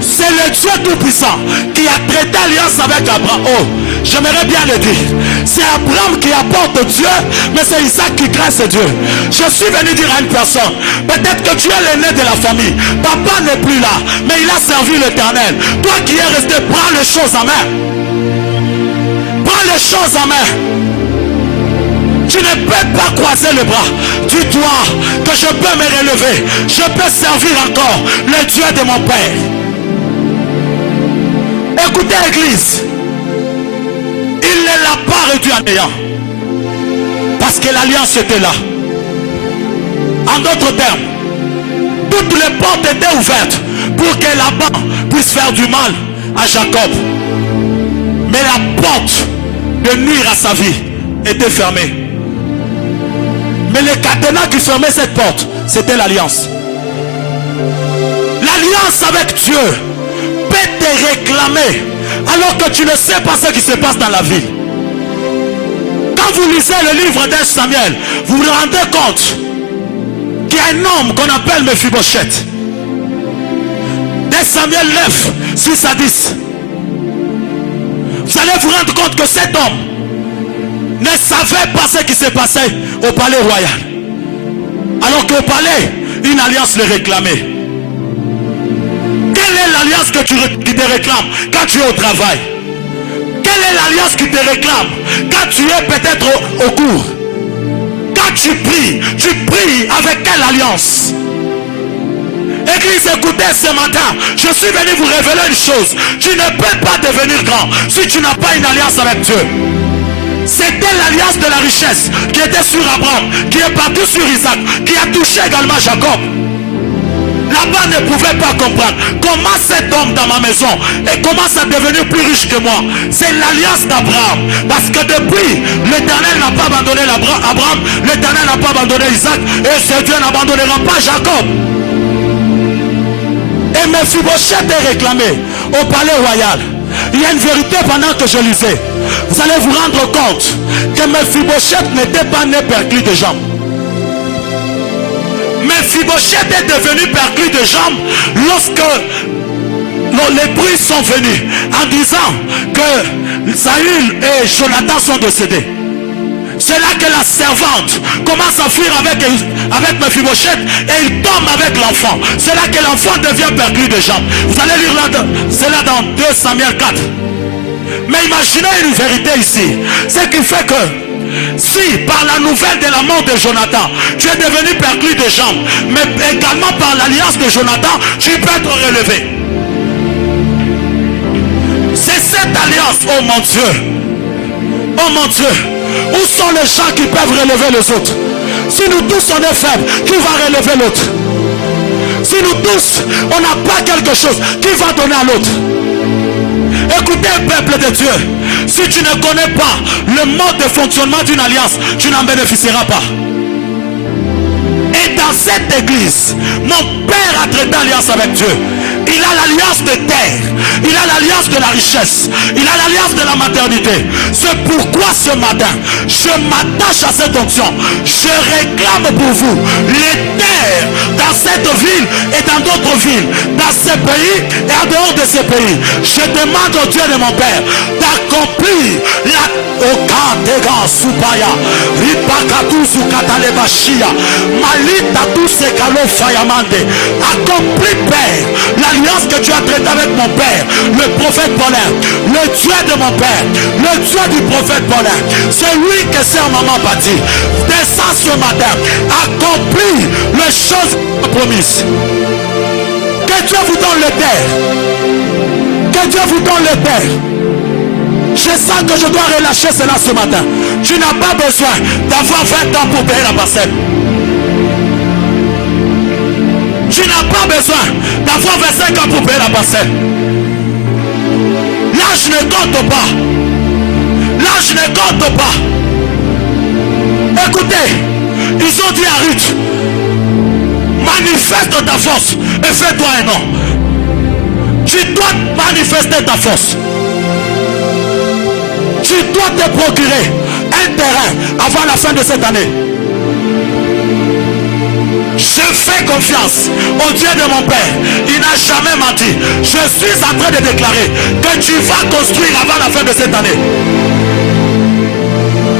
C'est le Dieu tout-puissant qui a traité alliance avec Abraham. Oh, j'aimerais bien le dire. C'est Abraham qui apporte Dieu, mais c'est Isaac qui craint ce Dieu. Je suis venu dire à une personne, peut-être que tu es l'aîné de la famille. Papa n'est plus là, mais il a servi l'Éternel. Toi qui es resté, prends les choses en main. Prends les choses en main. Tu ne peux pas croiser le bras. Dis-toi que je peux me relever. Je peux servir encore le Dieu de mon Père. Écoutez l'église. Il ne l'a pas réduit en néant. Parce que l'alliance était là. En d'autres termes, toutes les portes étaient ouvertes pour que Laban puisse faire du mal à Jacob. Mais la porte de nuire à sa vie était fermée. Mais le cadenas qui fermait cette porte, c'était l'alliance. L'alliance avec Dieu peut te réclamer alors que tu ne sais pas ce qui se passe dans la vie. Quand vous lisez le livre d'Un Samuel, vous vous rendez compte qu'il y a un homme qu'on appelle Mephibosheth. D'Un Samuel 9, 6 à 10. Vous allez vous rendre compte que cet homme ne savait pas ce qui s'est passé au palais royal. Alors qu'au palais, une alliance le réclamait. Quelle est l'alliance qui te réclame quand tu es au travail? Quelle est l'alliance qui te réclame quand tu es peut-être au cours? Quand tu pries avec quelle alliance? Église, écoutez ce matin, je suis venu vous révéler une chose. Tu ne peux pas devenir grand si tu n'as pas une alliance avec Dieu. C'était l'alliance de la richesse qui était sur Abraham, qui est partie sur Isaac, qui a touché également Jacob. Laban ne pouvait pas comprendre comment cet homme dans ma maison et commence à devenir plus riche que moi. C'est l'alliance d'Abraham. Parce que depuis, l'Éternel n'a pas abandonné Abraham, l'Éternel n'a pas abandonné Isaac, et ce Dieu n'abandonnera pas Jacob. Et Mephibosheth est réclamé au palais royal. Il y a une vérité pendant que je lisais. Vous allez vous rendre compte que Mephibosheth n'était pas né perclus de jambes. Mephibosheth est devenu perclus de jambes lorsque les bruits sont venus en disant que Saül et Jonathan sont décédés. C'est là que la servante commence à fuir avec Mephibosheth et il tombe avec l'enfant. C'est là que l'enfant devient perclus de jambes. Vous allez lire là, c'est là dans 2 Samuel 4. Mais imaginez une vérité ici. Ce qui fait que si par la nouvelle de la mort de Jonathan, tu es devenu perclus de jambes, mais également par l'alliance de Jonathan, tu peux être relevé. C'est cette alliance, oh mon Dieu. Oh mon Dieu. Où sont les gens qui peuvent relever les autres? Si nous tous on est faibles, qui va relever l'autre? Si nous tous on n'a pas quelque chose, qui va donner à l'autre? Écoutez, peuple de Dieu, si tu ne connais pas le mode de fonctionnement d'une alliance, tu n'en bénéficieras pas. Et dans cette église, mon père a traité alliance avec Dieu. Il a l'alliance de terre, il a l'alliance de la richesse, il a l'alliance de la maternité. C'est pourquoi ce matin, je m'attache à cette onction. Je réclame pour vous les terres dans cette ville et dans d'autres villes, dans ces pays et en dehors de ces pays. Je demande au Dieu de mon Père d'accomplir la accomplis, Père, l'alliance que tu as traitée avec mon Père, le prophète Paulin, le Dieu de mon Père, le Dieu du prophète Paulin. C'est lui que sœur maman bâtit. Descends ce matin, accomplis les choses promises. Que Dieu vous donne le terre. Que Dieu vous donne le terre. Je sens que je dois relâcher cela ce matin. Tu n'as pas besoin d'avoir 20 ans pour payer la parcelle. Tu n'as pas besoin d'avoir 25 ans pour payer la parcelle. L'âge ne compte pas. L'âge ne compte pas. Écoutez, ils ont dit à Ruth, manifeste ta force et fais-toi un nom. Tu dois manifester ta force. Tu dois te procurer un terrain avant la fin de cette année. Je fais confiance au Dieu de mon Père. Il n'a jamais menti. Je suis en train de déclarer que tu vas construire avant la fin de cette année.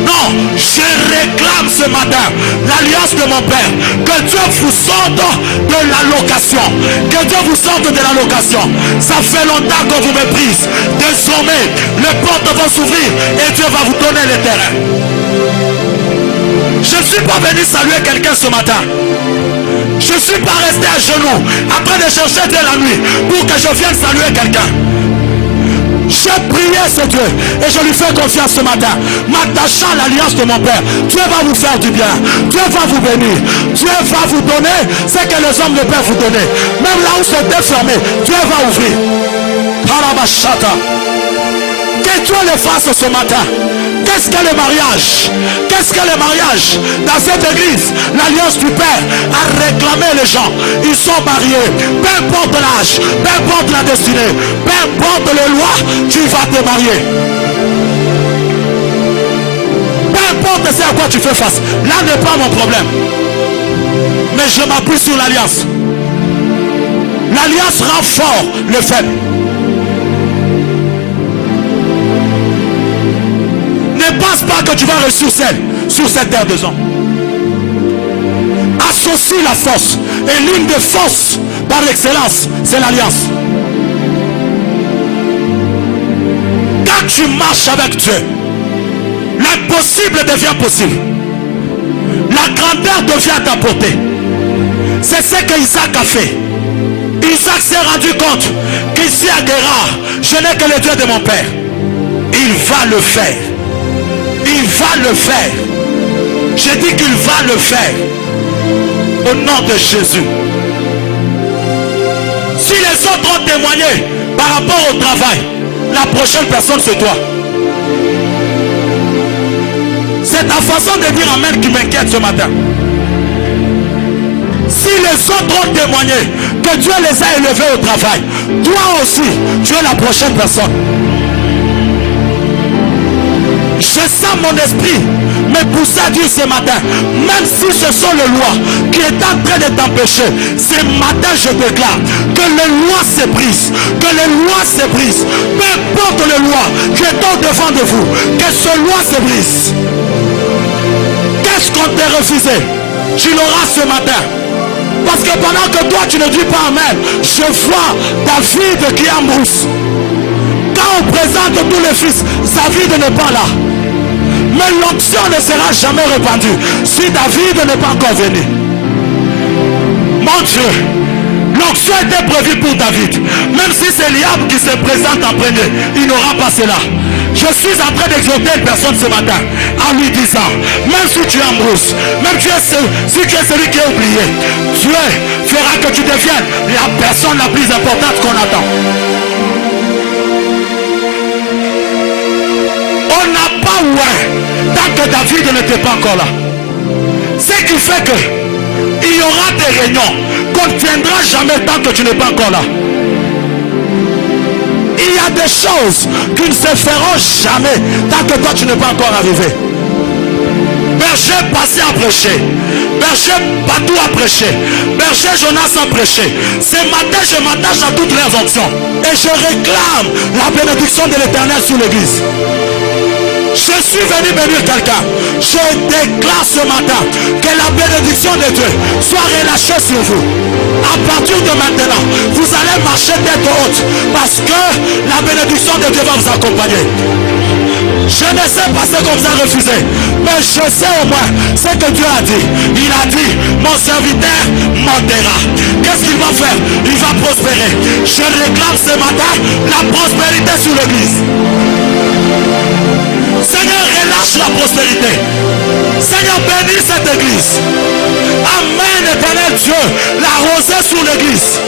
Non, je réclame ce matin l'alliance de mon Père. Que Dieu vous sorte de la location. Que Dieu vous sorte de la location. Ça fait longtemps qu'on vous méprise. Désormais, les portes vont s'ouvrir et Dieu va vous donner les terrains. Je ne suis pas venu saluer quelqu'un ce matin. Je ne suis pas resté à genoux en train de chercher Dieu la nuit pour que je vienne saluer quelqu'un. J'ai prié ce Dieu et je lui fais confiance ce matin, m'attachant à l'alliance de mon Père. Dieu va vous faire du bien, Dieu va vous bénir, Dieu va vous donner ce que les hommes ne peuvent vous donner. Même là où c'est fermé, Dieu va ouvrir. Que Dieu le fasse ce matin. Qu'est-ce que le mariage? Qu'est-ce que le mariage? Dans cette église, l'alliance du Père a réclamé les gens. Ils sont mariés. Peu importe l'âge, peu importe la destinée, peu importe les lois, tu vas te marier. Peu importe c'est à quoi tu fais face. Là n'est pas mon problème. Mais je m'appuie sur l'alliance. L'alliance rend fort le faible. Ne pense pas que tu vas réussir sur cette terre de hommes. Associe la force. Et l'une des forces par excellence, c'est l'alliance. Quand tu marches avec Dieu, l'impossible devient possible. La grandeur devient ta portée. C'est ce qu'Isaac a fait. Isaac s'est rendu compte qu'ici à Guérard, je n'ai que le Dieu de mon Père. Il va le faire. Il va le faire. J'ai dit qu'il va le faire. Au nom de Jésus. les autres ont témoigné par rapport au travail, la prochaine personne c'est toi. C'est ta façon de dire amen qui m'inquiète ce matin. Si les autres ont témoigné que Dieu les a élevés au travail, toi aussi, tu es la prochaine personne. Je sens mon esprit me pousser à dire ce matin, même si ce sont les lois qui est en train de t'empêcher, ce matin je déclare que les lois se brisent, que les lois se brisent. Peu importe les lois qui est au devant de vous, que ces lois se brisent. Qu'est-ce qu'on t'a refusé? Tu l'auras ce matin. Parce que pendant que toi tu ne dis pas amen, je vois David qui embrousse. Quand on présente tous les fils, David n'est pas là. Mais l'onction ne sera jamais répandue si David n'est pas encore venu. Mon Dieu, l'onction était prévue pour David. Même si c'est Eliab qui se présente en premier, il n'aura pas cela. Je suis en train d'exhorter une personne ce matin en lui disant, même si tu embrousses, même si tu es celui qui est oublié, Dieu fera que tu deviennes la personne la plus importante qu'on attend. On n'a pas oué tant que David n'était pas encore là. Ce qui fait que il y aura des réunions qu'on ne tiendra jamais tant que tu n'es pas encore là. Il y a des choses qui ne se feront jamais tant que toi tu n'es pas encore arrivé. Berger Passé a prêché, Berger Patou a prêché, Berger Jonas a prêché. Ce matin je m'attache à toutes les options et je réclame la bénédiction de l'Éternel sur l'église. Je suis venu bénir quelqu'un. Je déclare ce matin que la bénédiction de Dieu soit relâchée sur vous. À partir de maintenant, vous allez marcher tête haute parce que la bénédiction de Dieu va vous accompagner. Je ne sais pas ce qu'on vous a refusé, mais je sais au moins ce que Dieu a dit. Il a dit, mon serviteur montera. Qu'est-ce qu'il va faire? Il va prospérer. Je réclame ce matin la prospérité sur l'église. Seigneur, relâche la prospérité. Seigneur, bénis cette église. Amen, éternel Dieu. La rosée sur l'église.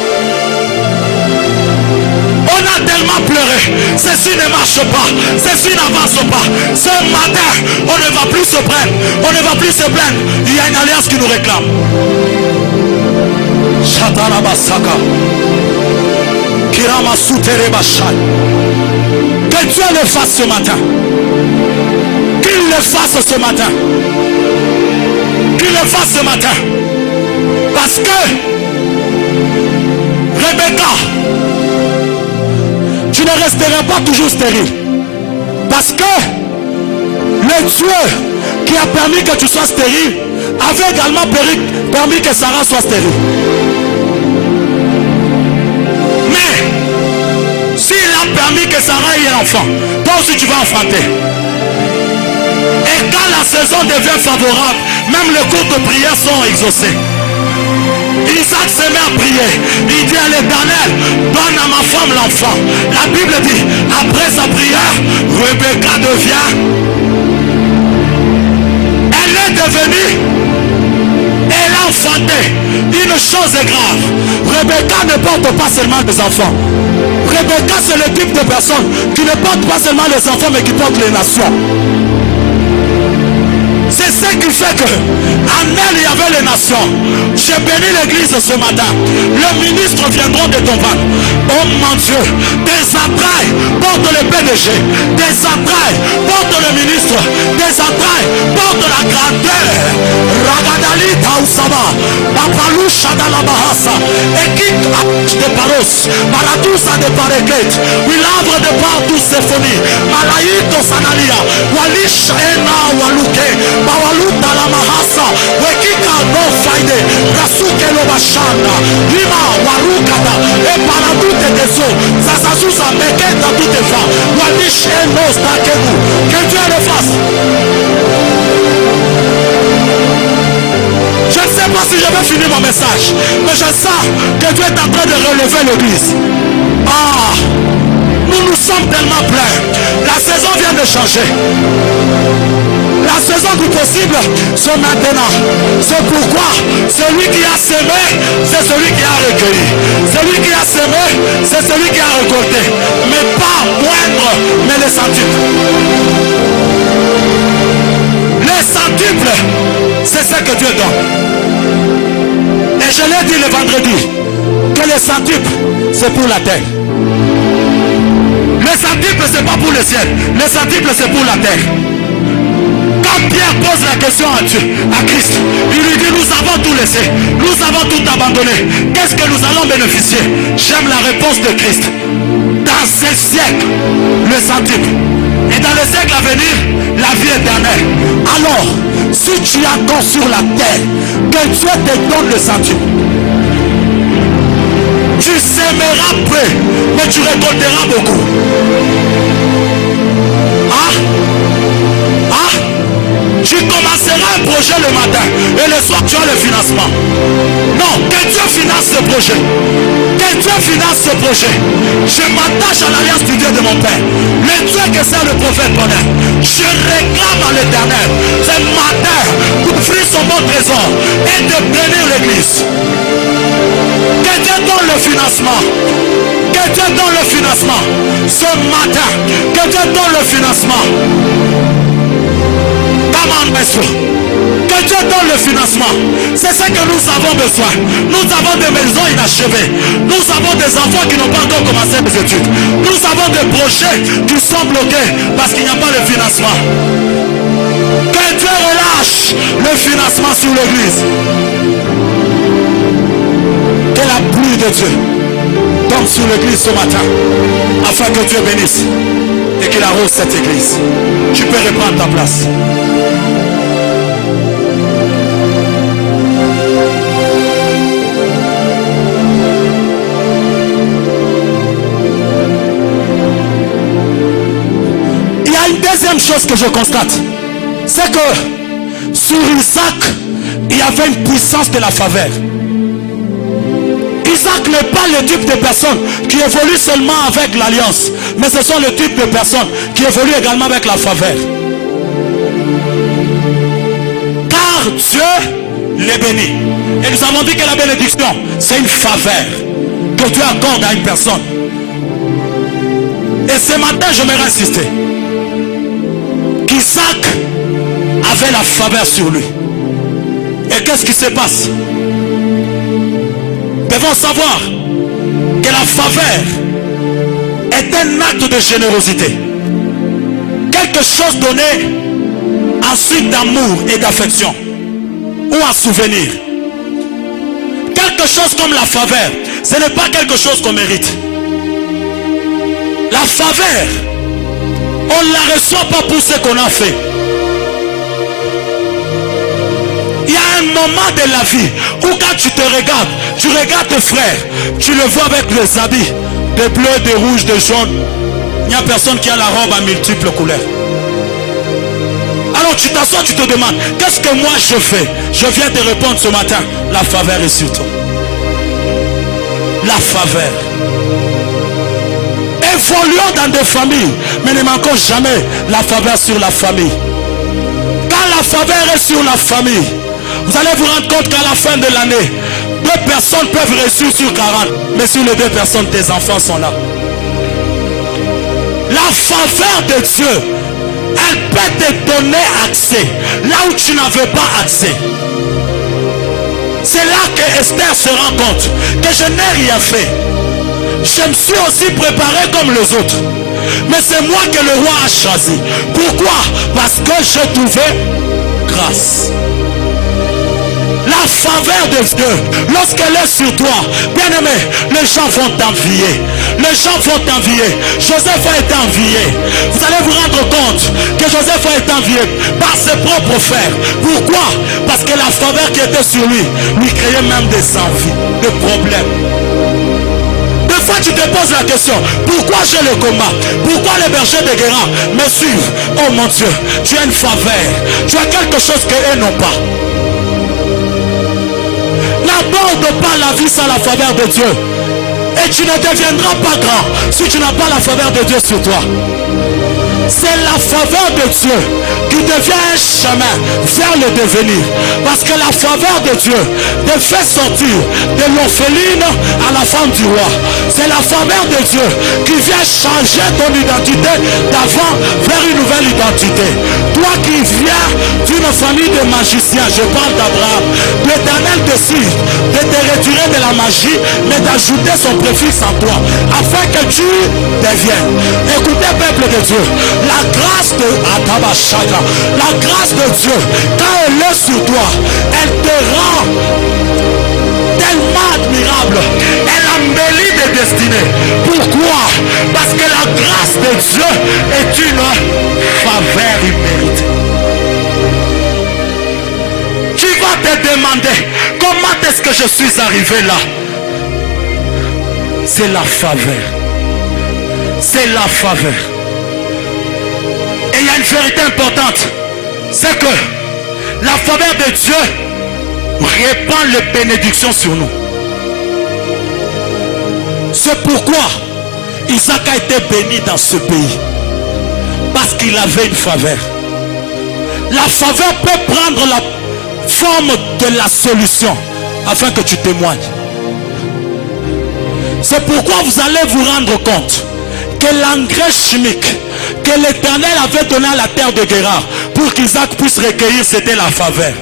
On a tellement pleuré. Ceci ne marche pas. Ceci n'avance pas. Ce matin, on ne va plus se plaindre. On ne va plus se plaindre. Il y a une alliance qui nous réclame. Shatarabasaka. Kiramasuterebashai. Que Dieu le fasse ce matin. Qu'il le fasse ce matin. Qu'il le fasse ce matin. Parce que Rebecca, tu ne resteras pas toujours stérile. Parce que le Dieu qui a permis que tu sois stérile avait également permis que Sarah soit stérile. Mais s'il a permis que Sarah ait un enfant, toi aussi tu vas enfanter. Et quand la saison devient favorable, même les cours de prière sont exaucés. Isaac se met à prier. Il dit à l'Éternel, donne à ma femme l'enfant. La Bible dit, après sa prière, Rebecca devient. Elle est devenue. Elle a enfanté. Une chose est grave. Rebecca ne porte pas seulement des enfants. Rebecca, c'est le type de personne qui ne porte pas seulement les enfants, mais qui porte les nations. C'est ce qui fait que en elle il y avait les nations. J'ai béni l'église ce matin. Les ministres viendront de ton ventre. Oh mon Dieu, des entrailles portent le PDG, des entrailles portent le ministre, des entrailles portent la grandeur. Ragadali Tausaba, Papalou Shadala Bahasa, Ekik de Paros, Paradousa de Pareket, Wilavre de Partout Symphonie, Malaïto Sanalia, Walish Ena Waluke. Bawaluta la mahasa wekika no faide rasuke lo bashanda lima warukata e paradute deso sasazusa meketa tout fa walish eno stakenu. Que Dieu le fasse. Je ne sais pas si je vais finir mon message, mais je sens que Dieu est en train de relever l'église. Nous nous sommes tellement pleins. La saison vient de changer. La saison du possible, c'est maintenant. C'est pourquoi celui qui a semé, c'est celui qui a recueilli. Celui qui a semé, c'est celui qui a récolté. Mais pas moindre, mais les centuples. Les centuples, c'est ce que Dieu donne. Et je l'ai dit le vendredi, que les centuples, c'est pour la terre. Les centuples, c'est pas pour le ciel. Les centuples, c'est pour la terre. Quand Pierre pose la question à Dieu, à Christ, il lui dit, nous avons tout laissé, nous avons tout abandonné. Qu'est-ce que nous allons bénéficier? J'aime la réponse de Christ. Dans ce siècle, le centuple. Et dans le siècle à venir, la vie éternelle. Alors, si tu attends sur la terre, que Dieu te donne le centuple, tu sèmeras peu, mais tu récolteras beaucoup. Tu commenceras un projet le matin et le soir tu as le financement. Non, que Dieu finance ce projet. Que Dieu finance ce projet. Je m'attache à l'alliance du Dieu de mon Père. Le Dieu que c'est le prophète bonheur. Je réclame à l'Éternel ce matin d'ouvrir son bon trésor et de bénir l'église. Que Dieu donne le financement. Que Dieu donne le financement. Ce matin, que Dieu donne le financement. Que Dieu donne le financement. C'est ce que nous avons besoin. Nous avons des maisons inachevées. Nous avons des enfants qui n'ont pas encore commencé les études. Nous avons des projets qui sont bloqués parce qu'il n'y a pas de financement. Que Dieu relâche le financement sur l'église. Que la pluie de Dieu tombe sur l'église ce matin afin que Dieu bénisse et qu'il arrose cette église. Tu peux reprendre ta place. Une deuxième chose que je constate, c'est que sur Isaac, il y avait une puissance de la faveur. Isaac n'est pas le type de personne qui évolue seulement avec l'alliance, mais ce sont le type de personnes qui évoluent également avec la faveur. Car Dieu les bénit. Et nous avons dit que la bénédiction, c'est une faveur que Dieu accorde à une personne. Et ce matin, j'aimerais insister. Isaac avait la faveur sur lui. Et qu'est-ce qui se passe? Nous devons savoir que la faveur est un acte de générosité. Quelque chose donné ensuite d'amour et d'affection ou un souvenir. Quelque chose comme la faveur, ce n'est pas quelque chose qu'on mérite. La faveur, on ne la reçoit pas pour ce qu'on a fait. Il y a un moment de la vie où quand tu te regardes, tu regardes tes frères, tu le vois avec les habits, de bleu, de rouge, de jaune. Il n'y a personne qui a la robe à multiples couleurs. Alors tu t'assois, tu te demandes, qu'est-ce que moi je fais? Je viens te répondre ce matin, la faveur est sur toi. La faveur. Évoluons dans des familles, mais ne manquons jamais la faveur sur la famille. Quand la faveur est sur la famille, vous allez vous rendre compte qu'à la fin de l'année, 2 personnes peuvent réussir sur 40, mais sur les 2 personnes, tes enfants sont là. La faveur de Dieu, elle peut te donner accès là où tu n'avais pas accès. C'est là que Esther se rend compte que je n'ai rien fait. Je me suis aussi préparé comme les autres. Mais c'est moi que le roi a choisi. Pourquoi? Parce que je trouvais grâce. La faveur de Dieu, lorsqu'elle est sur toi, bien aimé, les gens vont t'envier. Les gens vont t'envier. Joseph a été envié. Vous allez vous rendre compte que Joseph a été envié par ses propres frères. Pourquoi? Parce que la faveur qui était sur lui créait même des envies, des problèmes. Des fois tu te poses la question, pourquoi j'ai le combat? Pourquoi les bergers de Guérard me suivent? Oh mon Dieu, tu as une faveur. Tu as quelque chose qu'eux n'ont pas. N'aborde pas la vie sans la faveur de Dieu. Et tu ne deviendras pas grand si tu n'as pas la faveur de Dieu sur toi. C'est la faveur de Dieu qui devient un chemin vers le devenir. Parce que la faveur de Dieu te fait sortir de l'orpheline à la femme du roi. C'est la faveur de Dieu qui vient changer ton identité d'avant vers une nouvelle identité. Toi qui viens d'une famille de magiciens, je parle d'Abraham, l'Éternel décide de te retirer de la magie, mais d'ajouter son préfixe en toi, afin que tu deviennes. Écoutez, peuple de Dieu, la grâce de Atabashaka, la grâce de Dieu, quand elle est sur toi, elle te rend tellement admirable. Elle embellit des destinées. Pourquoi? Parce que la grâce de Dieu est une faveur imméritée. Tu vas te demander comment est-ce que je suis arrivé là? C'est la faveur. C'est la faveur. Et il y a une vérité importante, c'est que la faveur de Dieu répand les bénédictions sur nous. C'est pourquoi Isaac a été béni dans ce pays, parce qu'il avait une faveur. La faveur peut prendre la forme de la solution afin que tu témoignes. C'est pourquoi vous allez vous rendre compte que l'engrais chimique que l'Éternel avait donné à la terre de Guérard pour qu'Isaac puisse recueillir, c'était la faveur.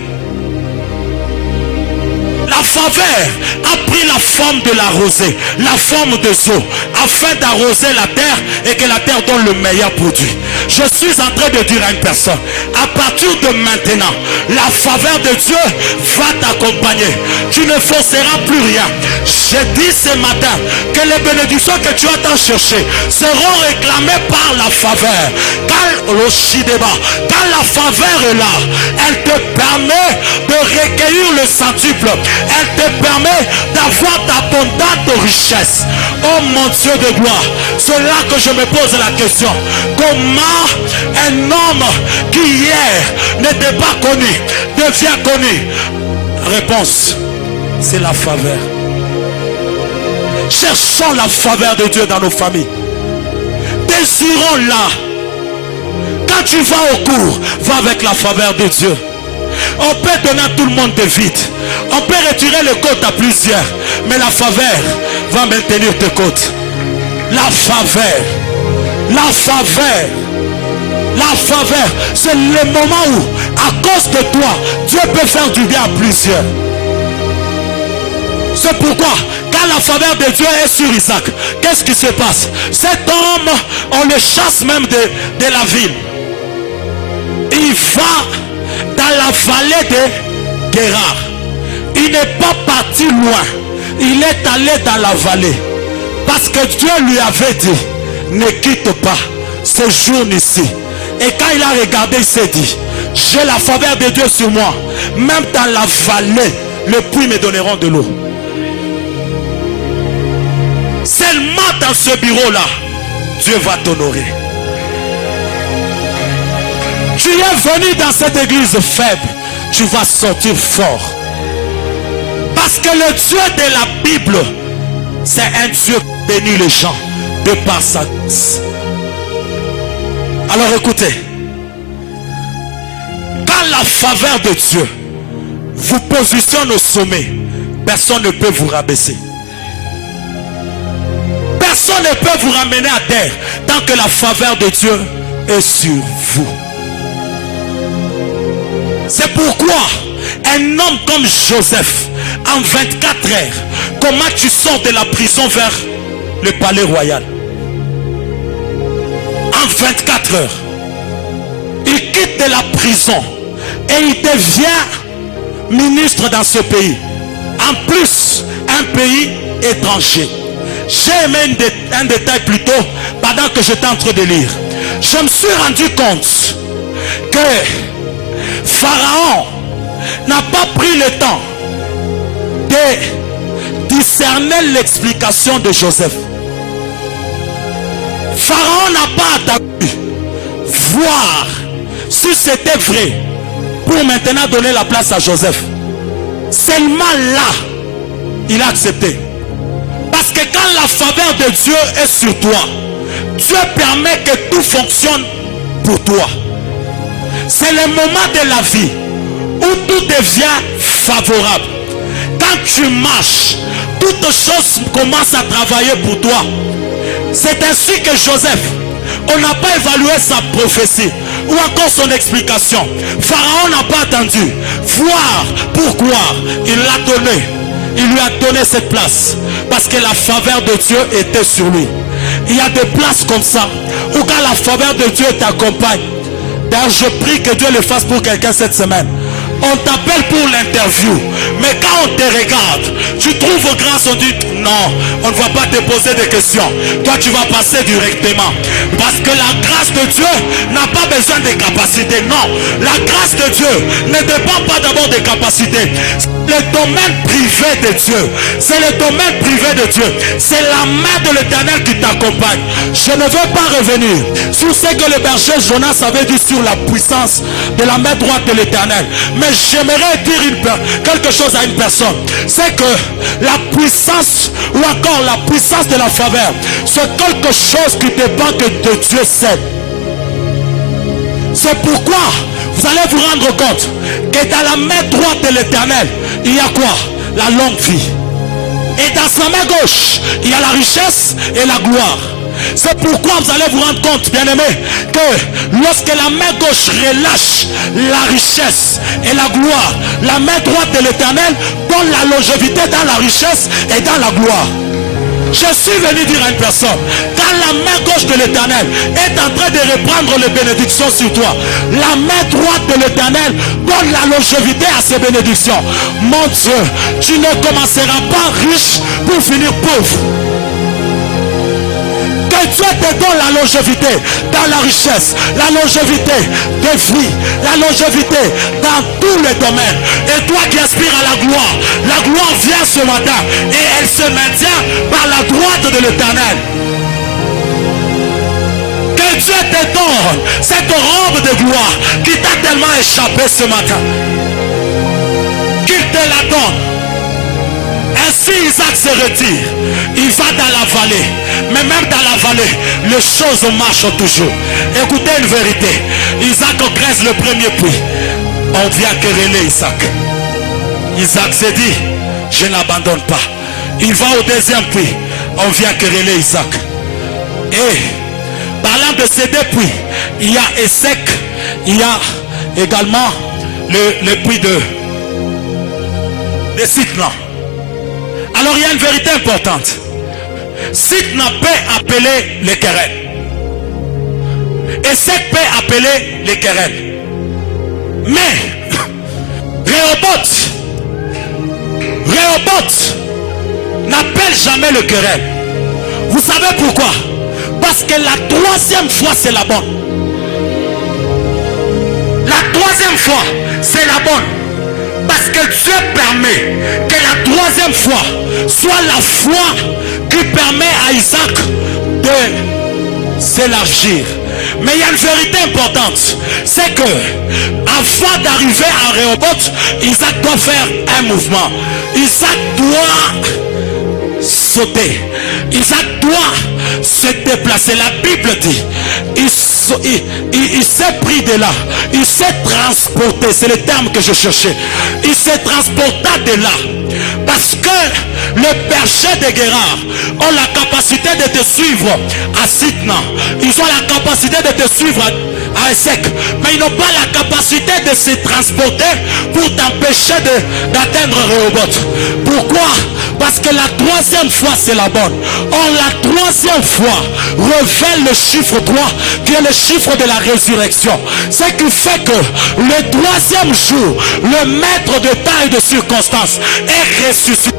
La faveur a pris la forme de la rosée, la forme des eaux, afin d'arroser la terre et que la terre donne le meilleur produit. Je suis en train de dire à une personne, à partir de maintenant, la faveur de Dieu va t'accompagner. Tu ne forceras plus rien. J'ai dit ce matin que les bénédictions que tu attends chercher seront réclamées par la faveur. Quand la faveur est là, elle te permet de recueillir le centuple. Elle te permet d'avoir d'abondantes richesses. Oh mon Dieu de gloire, c'est là que je me pose la question. Comment un homme qui hier n'était pas connu devient connu? Réponse, c'est la faveur. Cherchons la faveur de Dieu dans nos familles. Désirons-la. Quand tu vas au cours, va avec la faveur de Dieu. On peut donner à tout le monde des vides. On peut retirer les côtes à plusieurs. Mais la faveur va maintenir tes côtes. La faveur. La faveur. La faveur. C'est le moment où, à cause de toi, Dieu peut faire du bien à plusieurs. C'est pourquoi, quand la faveur de Dieu est sur Isaac, qu'est-ce qui se passe? Cet homme, on le chasse même de la ville. Il va dans la vallée de Guérard. Il n'est pas parti loin. Il est allé dans la vallée. Parce que Dieu lui avait dit, ne quitte pas, séjourne ici. Et quand il a regardé, il s'est dit, j'ai la faveur de Dieu sur moi. Même dans la vallée, les puits me donneront de l'eau. Seulement dans ce bureau-là, Dieu va t'honorer. Tu es venu dans cette église faible, tu vas sortir fort. Parce que le Dieu de la Bible, c'est un Dieu qui bénit les gens de par sa grâce. Alors écoutez, quand la faveur de Dieu vous positionne au sommet, personne ne peut vous rabaisser. Personne ne peut vous ramener à terre tant que la faveur de Dieu est sur vous. C'est pourquoi un homme comme Joseph, en 24 heures, comment tu sors de la prison vers le palais royal? En 24 heures, il quitte de la prison et il devient ministre dans ce pays. En plus, un pays étranger. J'ai aimé un détail plus tôt pendant que j'étais en train de lire. Je me suis rendu compte que Pharaon n'a pas pris le temps de discerner l'explication de Joseph. Pharaon n'a pas attendu voir si c'était vrai pour maintenant donner la place à Joseph. Seulement là, il a accepté. Parce que quand la faveur de Dieu est sur toi, Dieu permet que tout fonctionne pour toi. C'est le moment de la vie où tout devient favorable. Quand tu marches, toutes choses commencent à travailler pour toi. C'est ainsi que Joseph, on n'a pas évalué sa prophétie ou encore son explication. Pharaon n'a pas attendu voir pourquoi il l'a donné. Il lui a donné cette place parce que la faveur de Dieu était sur lui. Il y a des places comme ça où quand la faveur de Dieu t'accompagne. D'ailleurs, je prie que Dieu le fasse pour quelqu'un cette semaine. On t'appelle pour l'interview, mais quand on te regarde, tu trouves grâce, on dit non, on ne va pas te poser des questions. Toi, tu vas passer directement. Parce que la grâce de Dieu n'a pas besoin de capacités. Non, la grâce de Dieu ne dépend pas d'abord des capacités. Le domaine privé de Dieu, c'est le domaine privé de Dieu. C'est la main de l'Éternel qui t'accompagne. Je ne veux pas revenir sur ce que le berger Jonas avait dit sur la puissance de la main droite de l'Éternel. Mais j'aimerais dire quelque chose à une personne. C'est que la puissance ou encore la puissance de la faveur, c'est quelque chose qui dépend que de Dieu seul. C'est pourquoi vous allez vous rendre compte que dans la main droite de l'Éternel, il y a quoi? La longue vie. Et dans sa main gauche, il y a la richesse et la gloire. C'est pourquoi vous allez vous rendre compte, bien-aimés, que lorsque la main gauche relâche la richesse et la gloire, la main droite de l'Éternel donne la longévité dans la richesse et dans la gloire. Je suis venu dire à une personne, quand la main gauche de l'Éternel est en train de reprendre les bénédictions sur toi, la main droite de l'Éternel donne la longévité à ces bénédictions. Mon Dieu, tu ne commenceras pas riche pour finir pauvre. Que Dieu te donne la longévité dans la richesse, la longévité de vie, la longévité dans tous les domaines. Et toi qui aspires à la gloire vient ce matin et elle se maintient par la droite de l'Éternel. Que Dieu te donne cette robe de gloire qui t'a tellement échappé ce matin. Qu'il te la donne. Ainsi Isaac se retire, il va dans la vallée, mais même dans la vallée, les choses marchent toujours. Écoutez une vérité, Isaac creuse le premier puits, on vient quereller Isaac. Isaac s'est dit, je n'abandonne pas. Il va au deuxième puits, on vient quereller Isaac. Et parlant de ces deux puits, il y a Essek, il y a également le puits de Sitna. Alors il y a une vérité importante. Sitna peut appeler les querelles. Essek peut appeler les querelles. Mais Rehoboth n'appelle jamais le querelle. Vous savez pourquoi? Parce que la troisième fois c'est la bonne. La troisième fois c'est la bonne. Parce que Dieu permet que la troisième fois soit la foi qui permet à Isaac de s'élargir. Mais il y a une vérité importante, c'est que avant d'arriver à Rehoboth, Isaac doit faire un mouvement. Isaac doit sauter. Isaac doit se déplacer. La Bible dit, il s'est pris de là, il s'est transporté, c'est le terme que je cherchais. Il s'est transporté de là parce que le berger de Guérard ont la capacité de te suivre à Sitna, ils ont la capacité de te suivre à Essek, mais ils n'ont pas la capacité de se transporter pour t'empêcher d'atteindre Rehoboth. Pourquoi? Parce que la troisième fois c'est la bonne. Or la troisième fois révèle le chiffre 3 qui est le chiffre de la résurrection. Ce qui fait que le troisième jour, le maître de temps et de circonstances est ressuscité.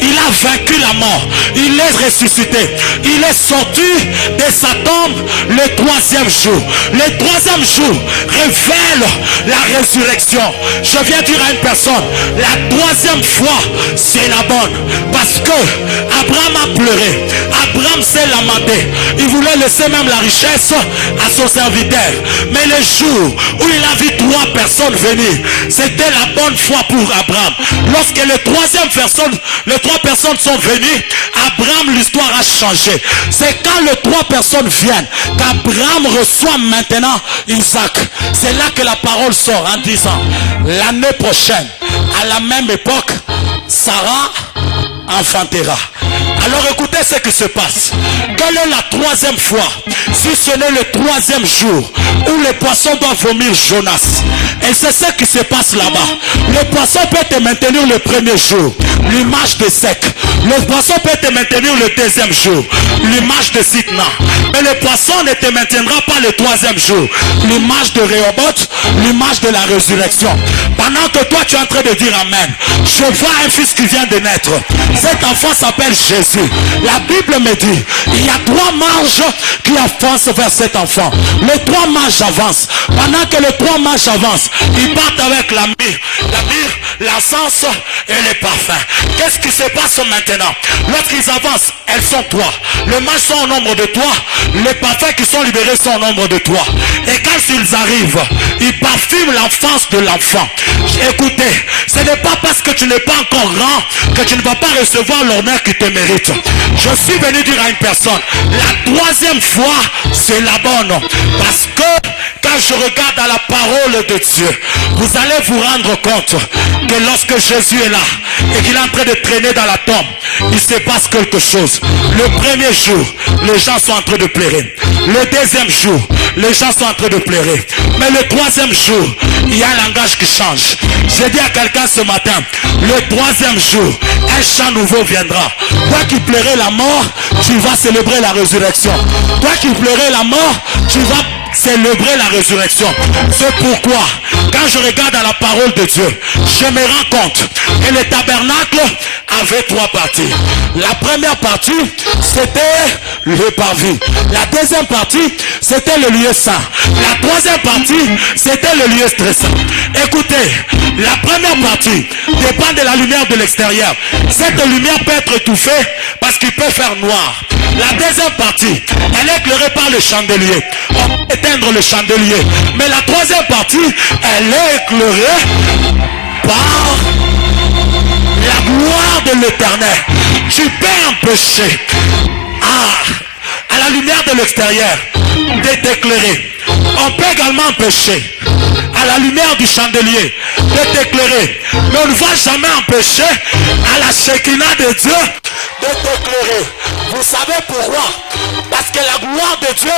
Il a vaincu la mort. Il est ressuscité. Il est sorti de sa tombe le troisième jour. Le troisième jour révèle la résurrection. Je viens dire à une personne, la troisième fois c'est la bonne. Parce que Abraham a pleuré. Abraham s'est lamenté. Il voulait laisser même la richesse à son serviteur. Mais le jour où il a vu 3 personnes venir, c'était la bonne foi pour Abraham. Lorsque les 3e personnes personnes sont venues, Abraham, l'histoire a changé. C'est quand les 3 personnes viennent qu'Abraham reçoit maintenant Isaac. C'est là que la parole sort en disant, l'année prochaine, à la même époque, Sarah enfantera. Alors écoutez ce qui se passe. Quelle est la 3e fois, si ce n'est le 3e jour, où les poissons doivent vomir Jonas? Et c'est ce qui se passe là-bas. Le poisson peut te maintenir le 1er jour, l'image de sec. Le poisson peut te maintenir le 2e jour, l'image de Sitna. Mais le poisson ne te maintiendra pas le 3e jour, l'image de Rehoboth, l'image de la résurrection. Pendant que toi tu es en train de dire Amen, je vois un fils qui vient de naître. Cet enfant s'appelle Jésus. La Bible me dit, il y a 3 mages qui avancent vers cet enfant. Les 3 mages avancent. Pendant que les 3 mages avancent, ils partent avec la myrrhe, l'encens et les parfums. Qu'est-ce qui se passe maintenant? Lorsqu'ils avancent, elles sont 3. Les mages sont au nombre de 3. Les parfums qui sont libérés sont au nombre de 3. Et quand ils arrivent, ils parfument l'enfance de l'enfant. Écoutez, ce n'est pas parce que tu n'es pas encore grand que tu ne vas pas recevoir l'honneur qui te mérite. Je suis venu dire à une personne, la 3e fois, c'est la bonne. Parce que quand je regarde à la parole de Dieu, vous allez vous rendre compte que lorsque Jésus est là et qu'il est en train de traîner dans la tombe, il se passe quelque chose. Le 1er jour, les gens sont en train de pleurer. Le 2e jour, les gens sont en train de pleurer. Mais le 3e jour, il y a un langage qui change. J'ai dit à quelqu'un ce matin, le 3e jour, un chant nouveau viendra. Toi qui pleurais la mort, tu vas célébrer la résurrection. Toi qui pleurais la mort, tu vas célébrer la résurrection. C'est pourquoi, quand je regarde à la parole de Dieu, je me rends compte que le tabernacle avait 3 parties. La première partie, c'était le parvis. La deuxième partie, c'était le lieu saint. La troisième partie, c'était le lieu stressant. Écoutez, la première partie dépend de la lumière de l'extérieur. Cette lumière peut être étouffée parce qu'il peut faire noir. La deuxième partie, elle est éclairée par le chandelier. On peut éteindre le chandelier. Mais la troisième partie, elle est éclairée par la gloire de l'Éternel. Tu peux empêcher à la lumière de l'extérieur d'être éclairé. On peut également empêcher à la lumière du chandelier d'être éclairé. Mais on ne va jamais empêcher à la Shekinah de Dieu d'être éclairé. Vous savez pourquoi? Parce que la gloire de Dieu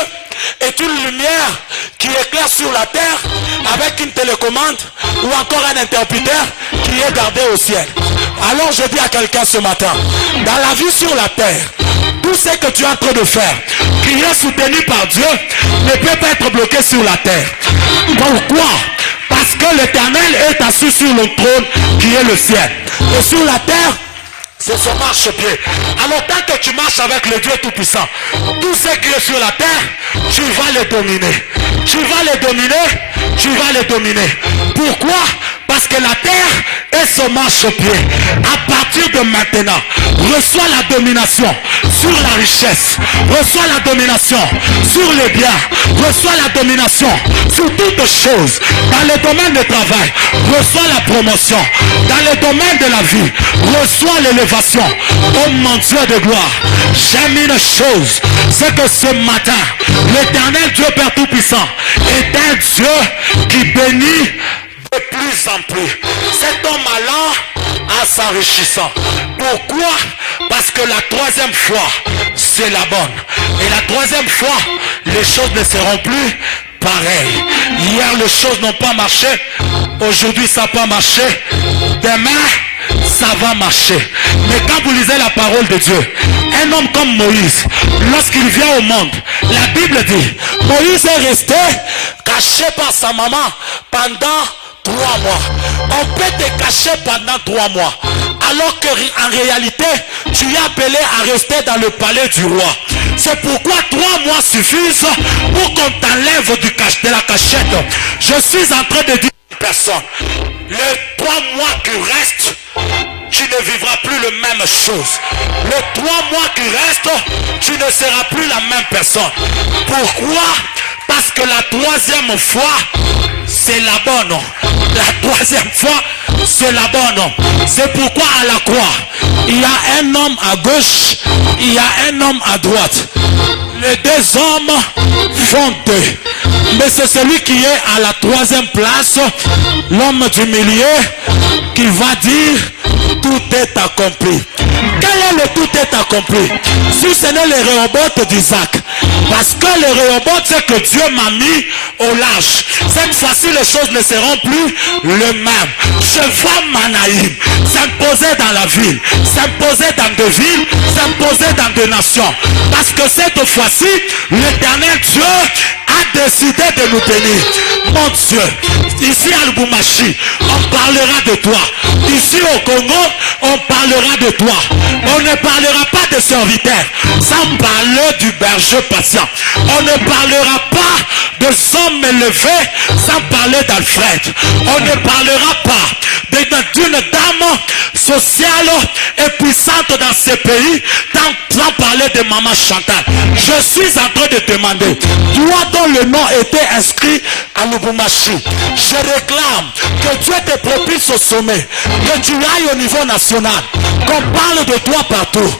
est une lumière qui éclaire sur la terre avec une télécommande ou encore un interrupteur qui est gardé au ciel. Alors je dis à quelqu'un ce matin, dans la vie sur la terre, tout ce que tu es en train de faire, qui est soutenu par Dieu, ne peut pas être bloqué sur la terre. Pourquoi? Parce que l'Éternel est assis sur le trône qui est le ciel. Et sur la terre, c'est son marchepied. Alors tant que tu marches avec le Dieu Tout-Puissant, tout ce qui est sur la terre, tu vas le dominer. Tu vas le dominer, tu vas le dominer. Pourquoi? Parce que la terre est son marchepied. À partir de maintenant, reçois la domination sur la richesse, reçois la domination sur les biens, reçois la domination sur toutes choses. Dans le domaine du travail, reçois la promotion. Dans le domaine de la vie, reçois l'élévation. Oh mon Dieu de gloire, j'aime une chose, c'est que ce matin, l'Éternel Dieu Père Tout-Puissant est un Dieu qui bénit de plus en plus. Cet homme allant en s'enrichissant. Pourquoi? Parce que la troisième fois, c'est la bonne. Et la troisième fois, les choses ne seront plus pareilles. Hier, les choses n'ont pas marché. Aujourd'hui, ça n'a pas marché. Demain, ça va marcher. Mais quand vous lisez la parole de Dieu, un homme comme Moïse, lorsqu'il vient au monde, la Bible dit, Moïse est resté caché par sa maman pendant 3 mois. On peut te cacher pendant 3 mois. Alors qu'en réalité, tu es appelé à rester dans le palais du roi. C'est pourquoi 3 mois suffisent pour qu'on t'enlève de la cachette. Je suis en train de dire à une personne, les 3 mois qui restent, tu ne vivras plus la même chose. Les 3 mois qui restent, tu ne seras plus la même personne. Pourquoi? Parce que la troisième fois, c'est la bonne. La troisième fois, c'est la bonne. C'est pourquoi à la croix, il y a un homme à gauche, il y a un homme à droite. Les deux hommes font deux. Mais c'est celui qui est à la troisième place, l'homme du milieu, qui va dire tout est accompli. Quel est le tout est accompli? Si ce n'est le Rehoboth d'Isaac. Parce que le Rehoboth, c'est que Dieu m'a mis au large. Cette fois-ci, les choses ne seront plus les mêmes. Je vois Manaïm s'imposer dans la ville, s'imposer dans des villes, s'imposer dans des nations. Parce que cette fois-ci, l'Éternel Dieu a décidé de nous bénir. Mon Dieu, ici à Lubumbashi, on parlera de toi. Ici au Congo, on parlera de toi. On ne parlera pas de serviteurs sans parler du berger patient. On ne parlera pas de hommes élevés sans parler d'Alfred. On ne parlera pas d'une dame sociale et puissante dans ce pays sans parler de maman Chantal. Je suis en train de demander, toi dont le nom était inscrit à Lubumbashi, je réclame que Dieu te propulse au sommet, que tu ailles au niveau national, qu'on parle de toi partout,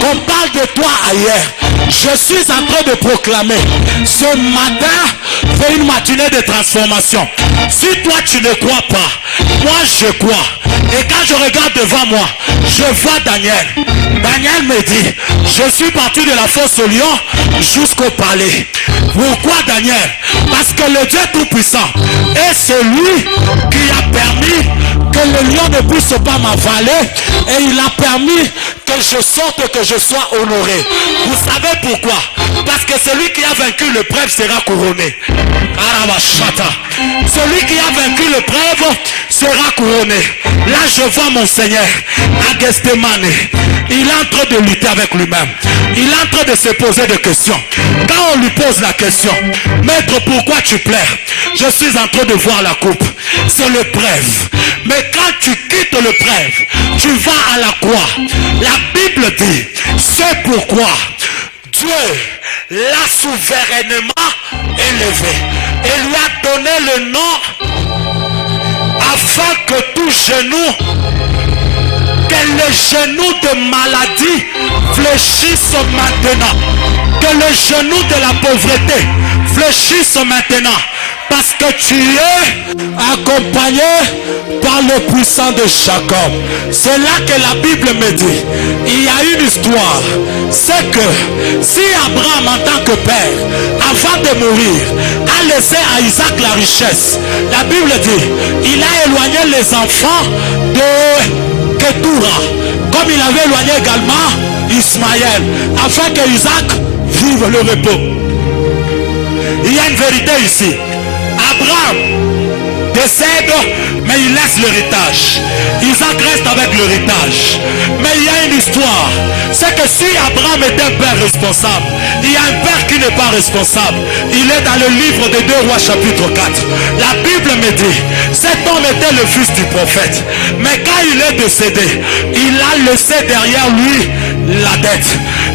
qu'on parle de toi ailleurs. Je suis en train de proclamer, ce matin fait une matinée de transformation. Si toi tu ne crois pas, moi je crois. Et quand je regarde devant moi, je vois Daniel. Daniel me dit, je suis parti de la fosse au lion jusqu'au palais. Pourquoi Daniel? Parce que le Dieu Tout-Puissant est celui qui a permis que le lion ne puisse pas m'avaler, et il a permis que je sorte, que je sois honoré. Vous savez pourquoi? Parce que celui qui a vaincu le prêtre sera couronné. Celui qui a vaincu le prêtre sera couronné. Là je vois mon Seigneur à Gethsémane. Il est en train de lutter avec lui-même. Il est en train de se poser des questions. Quand on lui pose la question, maître, pourquoi tu pleures? Je suis en train de voir la coupe. C'est le prêtre. Mais quand tu quittes le prêtre, tu vas à la croix. La Bible dit, c'est pourquoi Dieu l'a souverainement élevé et lui a donné le nom afin que tout genou, que les genoux de maladie fléchissent maintenant, que les genoux de la pauvreté fléchissent maintenant, parce que tu es accompagné par le puissant de Jacob. C'est là que la Bible me dit, il y a une histoire, c'est que si Abraham en tant que père, avant de mourir, a laissé à Isaac la richesse, la Bible dit, il a éloigné les enfants de Ketura, comme il avait éloigné également Ismaël, afin que Isaac vive le repos. Il y a une vérité ici. Abraham décède, mais il laisse l'héritage. Isaac reste avec l'héritage. Mais il y a une histoire. C'est que si Abraham est un père responsable, il y a un père qui n'est pas responsable. Il est dans le livre des 2 Rois chapitre 4. La Bible me dit, cet homme était le fils du prophète. Mais quand il est décédé, il a laissé derrière lui la dette.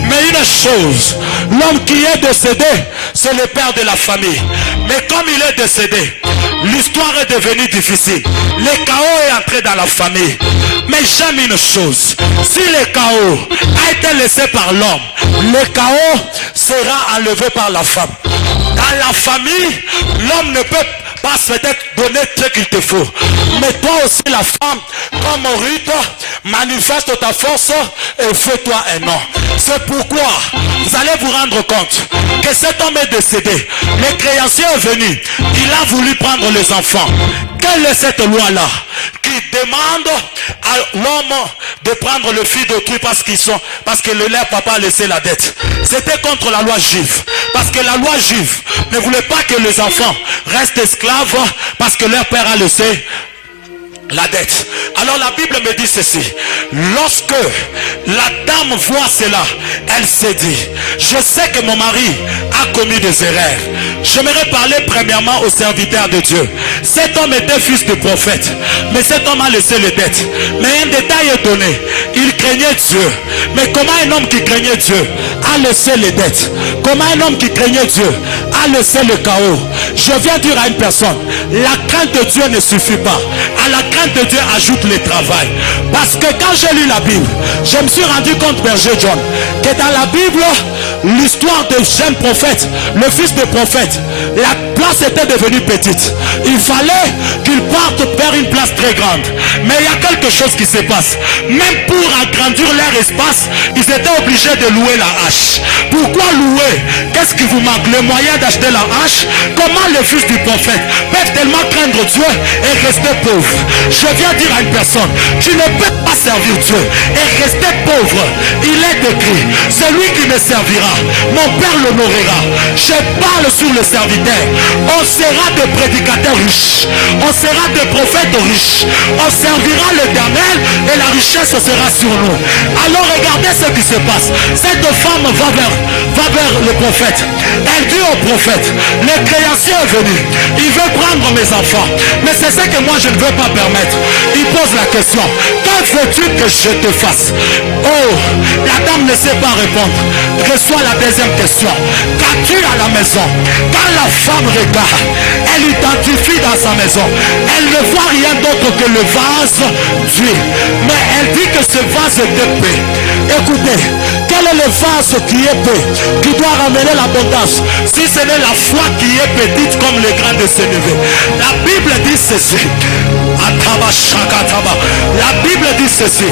Mais une chose, l'homme qui est décédé, c'est le père de la famille. Mais comme il est décédé, l'histoire est devenue difficile. Le chaos est entré dans la famille. Mais j'aime une chose, si le chaos a été laissé par l'homme, le chaos sera enlevé par la femme. Dans la famille, l'homme ne peut pas peut-être donner ce qu'il te faut. Mais toi aussi la femme, comme Ruth, manifeste ta force et fais-toi un nom. C'est pourquoi vous allez vous rendre compte que cet homme est décédé. Le créancier est venu. Il a voulu prendre les enfants. Quelle est cette loi-là qui demande à l'homme de prendre le fils d'autrui parce que leur papa a laissé la dette? C'était contre la loi juive. Parce que la loi juive ne voulait pas que les enfants restent esclaves parce que leur père a laissé la dette. Alors la Bible me dit ceci. Lorsque la dame voit cela, elle s'est dit, je sais que mon mari a commis des erreurs. J'aimerais parler premièrement au serviteur de Dieu. Cet homme était fils de prophète, mais cet homme a laissé les dettes. Mais un détail est donné, il craignait Dieu. Mais comment un homme qui craignait Dieu a laissé les dettes? Comment un homme qui craignait Dieu a laissé le chaos? Je viens dire à une personne, la crainte de Dieu ne suffit pas. À la crainte de Dieu ajoute le travail. Parce que quand j'ai lu la Bible, je me suis rendu compte, berger John, que dans la Bible, l'histoire de jeune prophète, le fils de prophète, la place était devenue petite. Il fallait qu'il parte vers une place très grande. Mais il y a quelque chose qui se passe. Même pour agrandir leur espace, ils étaient obligés de louer la hache. Pourquoi louer? Qu'est-ce qui vous manque? Le moyen d'acheter la hache? Comment le fils du prophète peut tellement craindre Dieu et rester pauvre? Je viens dire à une personne, tu ne peux pas servir Dieu et rester pauvre. Il est écrit, celui qui me servira, mon Père l'honorera. Je parle sur le serviteur. On sera des prédicateurs riches, on sera des prophètes riches, on servira l'Éternel et la richesse sera sur nous. Alors regardez ce qui se passe. Cette femme va vers le prophète. Elle dit au prophète, le créancier est venu, il veut prendre mes enfants, mais c'est ça que moi je ne veux pas permettre. Il pose la question, que veux-tu que je te fasse? Oh, la dame ne sait pas répondre. Reçoit la deuxième question, qu'as-tu à la maison? Quand la femme regarde, elle identifie dans sa maison, elle ne voit rien d'autre que le vase d'huile, mais elle dit que ce vase est épais. Écoutez, quel est le vase qui est épais, qui doit ramener l'abondance, si ce n'est la foi qui est petite comme le grain de sénévé? La Bible dit ceci. La Bible dit ceci,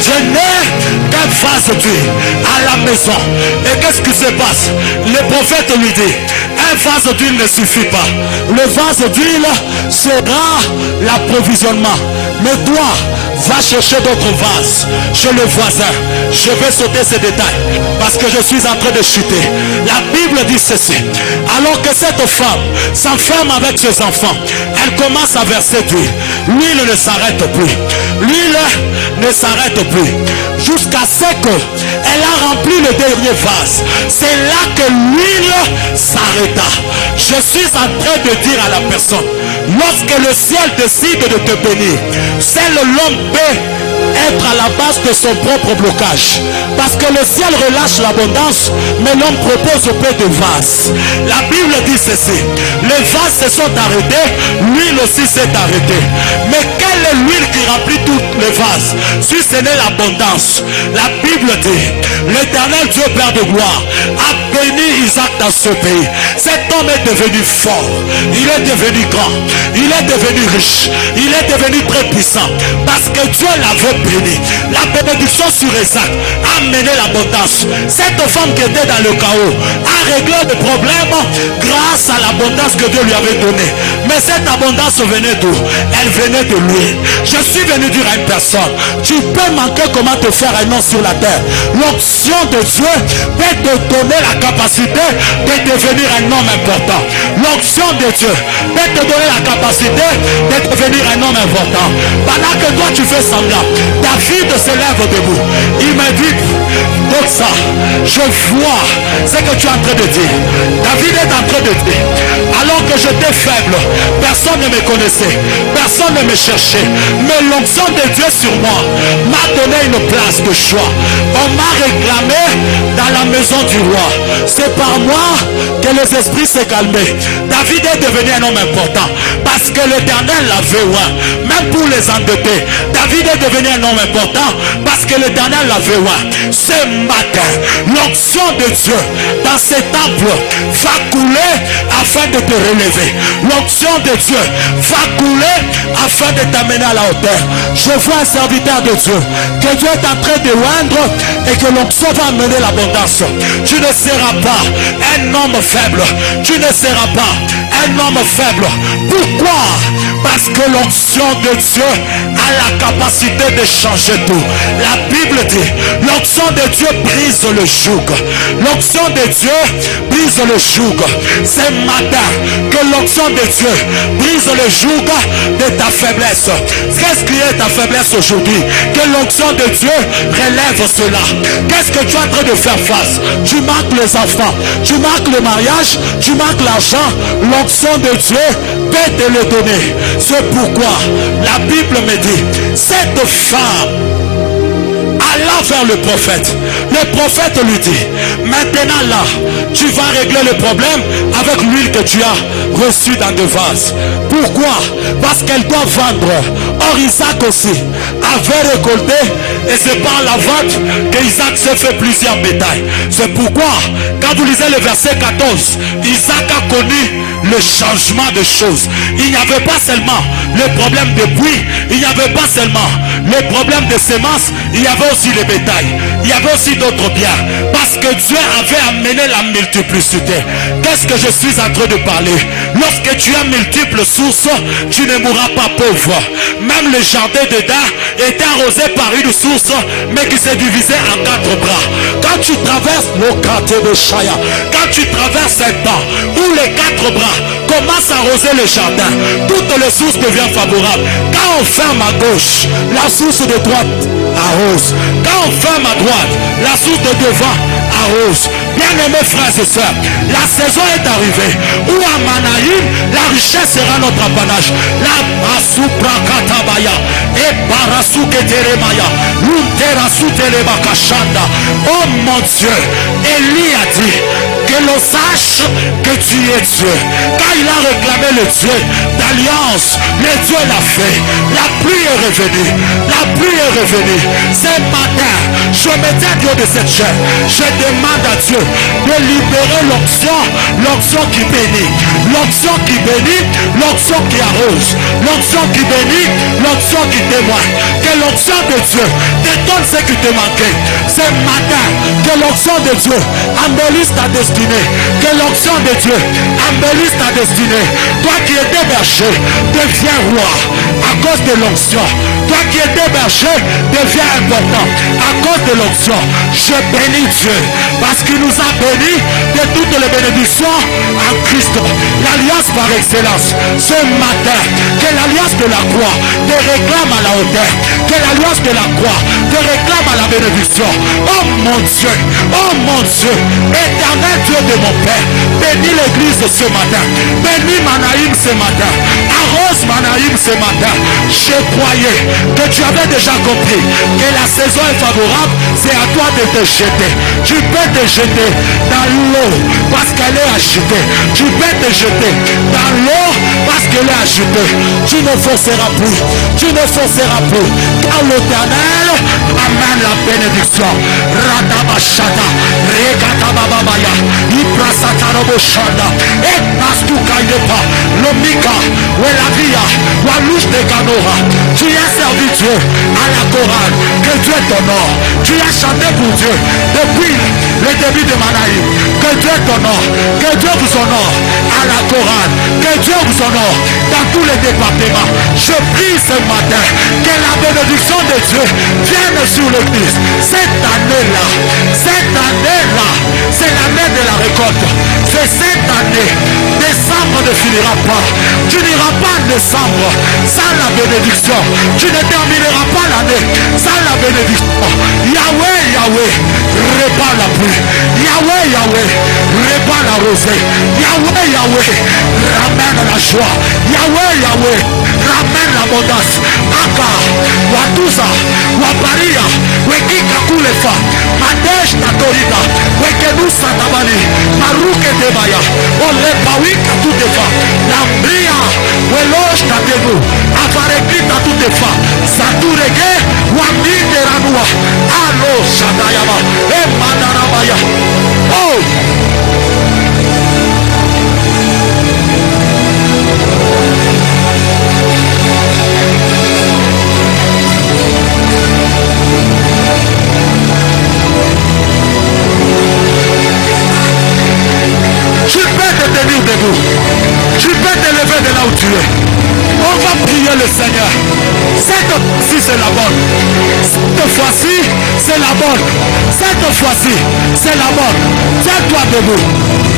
je n'ai qu'un vase d'huile à la maison. Et qu'est-ce qui se passe? Le prophète lui dit, un vase d'huile ne suffit pas. Le vase d'huile sera l'approvisionnement. Mais toi, va chercher d'autres vases chez le voisin. Je vais sauter ces détails parce que je suis en train de chuter. La Bible dit ceci. Alors que cette femme s'enferme avec ses enfants, elle commence à verser d'huile. L'huile ne s'arrête plus. L'huile ne s'arrête plus. Jusqu'à ce qu'elle a rempli le dernier vase. C'est là que l'huile s'arrêta. Je suis en train de dire à la personne, lorsque le ciel décide de te bénir, c'est l'homme peut être à la base de son propre blocage. Parce que le ciel relâche l'abondance, mais l'homme propose peu de vases. La Bible dit ceci, les vases se sont arrêtés, l'huile aussi s'est arrêtée. Mais quelle est l'huile qui remplit tous les vases? Si ce n'est l'abondance. La Bible dit, l'Éternel Dieu Père de gloire a béni Isaac dans ce pays. Cet homme est devenu fort, il est devenu grand, il est devenu riche, il est devenu très puissant, parce que Dieu l'avait béni. La bénédiction sur Isaac a mené l'abondance. Cette femme qui était dans le chaos a réglé le problème grâce à l'abondance que Dieu lui avait donnée. Mais cette abondance venait d'où? Elle venait de lui. Je suis venu dire à une personne, tu peux manquer comment te faire un nom sur la terre. L'onction de Dieu peut te donner la capacité de devenir un homme important. L'onction de Dieu peut te donner la capacité de devenir un homme important. Pendant que toi tu fais semblant, David se lève debout. Il me dit, donc ça, je vois ce que tu es en train de dire. David est en train de dire, alors que j'étais faible, personne ne me connaissait, personne ne me cherchait, mais l'onction de Dieu sur moi m'a donné une place de choix. On m'a réclamé dans la maison du roi. C'est par moi que les esprits s'est calmés. David est devenu un homme important parce que l'Éternel l'avait oint. Même pour les endettés, David est devenu un homme important parce que l'Éternel l'avait oint. Ce matin, l'onction de Dieu dans ces temples va couler afin de te relever. L'onction de Dieu va couler afin de t'amener à la hauteur. Je vois un serviteur de Dieu que Dieu est en train de oindre et que l'onction va amener l'abondance. Tu ne seras pas un homme faible. Tu ne seras pas un homme faible. Pourquoi? Parce que l'onction de Dieu a la capacité de changer tout. La Bible dit, l'onction de Dieu brise le joug. L'onction de Dieu brise le joug. Ce matin, que l'onction de Dieu brise le joug de ta faiblesse. Qu'est-ce qui est ta faiblesse aujourd'hui? Que l'onction de Dieu relève cela. Qu'est-ce que tu es en train de faire face? Tu manques les enfants, tu manques le mariage, tu manques l'argent. L'onction de Dieu peut te le donner. C'est pourquoi la Bible me dit, cette femme alla va vers le prophète. Le prophète lui dit, maintenant là, tu vas régler le problème avec l'huile que tu as reçue dans des vases. Pourquoi? Parce qu'elle doit vendre. Or Isaac aussi avait récolté, et c'est par la vente qu'Isaac s'est fait plusieurs bétails. C'est pourquoi, quand vous lisez le verset 14, Isaac a connu le changement de choses. Il n'y avait pas seulement le problème de buis, il n'y avait pas seulement le problème de semences, il y avait aussi le bétail, il y avait aussi d'autres biens, parce que Dieu avait amené la multiplicité. Qu'est-ce que je suis en train de parler? Lorsque tu as multiples sources, tu ne mourras pas pauvre. Même le jardin d'Éden était arrosé par une source, mais qui s'est divisée en 4 bras. Quand tu traverses le quartier de Chaya, quand tu traverses un temps où les 4 bras commencent à arroser le jardin, toutes les sources deviennent favorables. Quand on ferme à gauche, la source de droite arrose. Quand on ferme à droite, la source de devant arrose. Bien-aimés frères et sœurs, la saison est arrivée où à Manaïm, la richesse sera notre apanage. La Masupra-Katabaya et Barasuketeremaya, Lunterasutelebakashanda. Oh mon Dieu, Élie a dit que l'on sache que tu es Dieu. Quand il a réclamé le Dieu d'alliance, le Dieu l'a fait. La pluie est revenue. La pluie est revenue. Ce matin, je me tiens Dieu de cette chair. Je demande à Dieu de libérer l'onction qui bénit, l'onction qui bénit, l'onction qui arrose, l'onction qui bénit, l'onction qui témoigne. Que l'onction de Dieu te donne ce qui te manquait. Ce matin, que l'onction de Dieu embellisse ta destinée. Que l'onction de Dieu embellisse ta destinée. Toi qui étais berger, deviens roi à cause de l'onction. Toi qui étais berger, deviens important à cause de l'onction. Je bénis Dieu parce qu'il nous a bénis de toutes les bénédictions en Christ. L'alliance par excellence. Ce matin, que l'alliance de la croix te réclame à la hauteur. Que l'alliance de la croix te réclame à la bénédiction. Oh mon Dieu, oh mon Dieu, éternel Dieu de mon Père, bénis l'église ce matin. Bénis Manaïm ce matin. Arrose Manaïm ce matin. Je croyais que tu avais déjà compris que la saison est favorable. C'est à toi de te jeter. Tu peux te jeter dans l'eau parce qu'elle est agitée. Tu peux te jeter dans l'eau parce qu'elle est agitée. Tu ne forceras plus. Tu ne forceras plus. Car l'Éternel amène la bénédiction. Radabashata, Rekatababaya, Iprasataroboshanda, et Nastukaïdepa, Lomika, Welavia, Walouche de Canora. Tu as servi Dieu à la chorale. Que Dieu t'honore. Tu as chanté pour Dieu depuis le début de Manaïm. Que Dieu t'honore. Que Dieu vous honore à la chorale. Que Dieu vous honore dans tous les départements. Je prie ce matin que la bénédiction de Dieu vienne sur l'église. Cette année-là, c'est l'année de la récolte. C'est cette année. Décembre ne finira pas. Tu n'iras pas en décembre sans la bénédiction. Tu ne termineras pas l'année sans la bénédiction. Yahweh, Yahweh, répand la pluie. Yahweh, Yahweh, répand la rosée. Yahweh, Yahweh, ramène la joie. Yahweh, Yahweh, ramène l'abondance. Aka, Watusa, Waparia, Wekika Kulefa, Madesh Tatorida, Wekenusa Tabani, Maruke Debaya, Olebawika Tutefa, Lambria, Welosh Tategu, Avarekita Tutefa, Saturege, Waminde Ranua, Alo Shadayama, Emanarabaya. Oh! Tu peux te tenir debout. Tu peux te lever de là où tu es. On va prier le Seigneur. Cette fois-ci, c'est la bonne. Cette fois-ci, c'est la bonne. Cette fois-ci, c'est la bonne. Tiens-toi debout.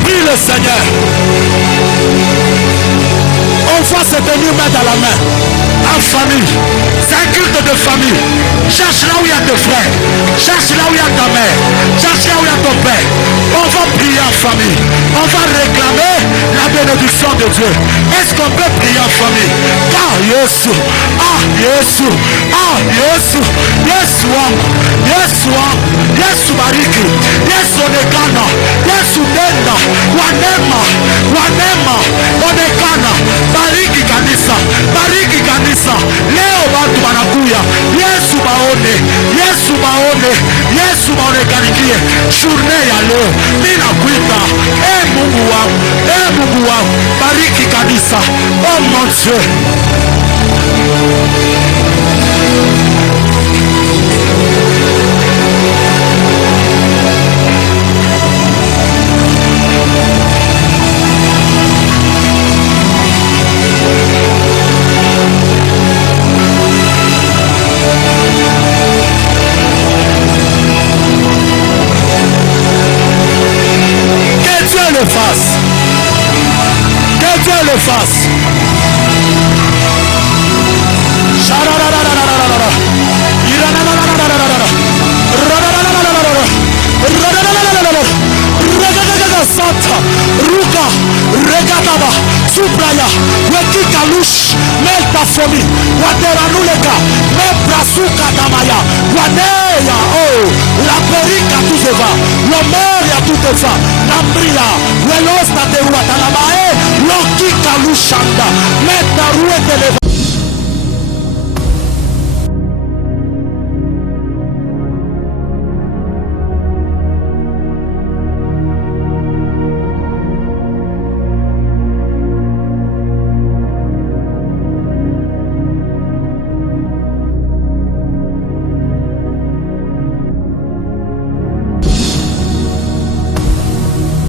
Prie le Seigneur. On va se tenir main dans la main. En famille. C'est un culte de famille. Cherche là où il y a tes frères. Cherche là où il y a ta mère. Cherche là où il y a ton père. On va prier en famille. On va réclamer la bénédiction de Dieu. Est-ce qu'on peut prier en famille? Ah, Yesu. Ah, Yesu. Ah, Yesu. Yesu. Yesu, Yesu bariki, Yesu onekana, Yesu tenda, kwa neema onekana. Bariki kanisa, bariki kanisa. Leo watu wanakuya, Yesu baone, Yesu baone, Yesu baonekanikie. Journée ya leo nina kuita, Mungu wangu, Mungu wangu, bariki kanisa. Oh mon Dieu. Le fasse. Que Dieu le fasse. Santa Ruka Regataba Supraya Wekika Lush Melta Fomi Wateranuleka Meprasuka Damaya Wadeya Oh La Perika Tuzeva Lomeria Tutefa Nambria Welosta Teruatalamae Lo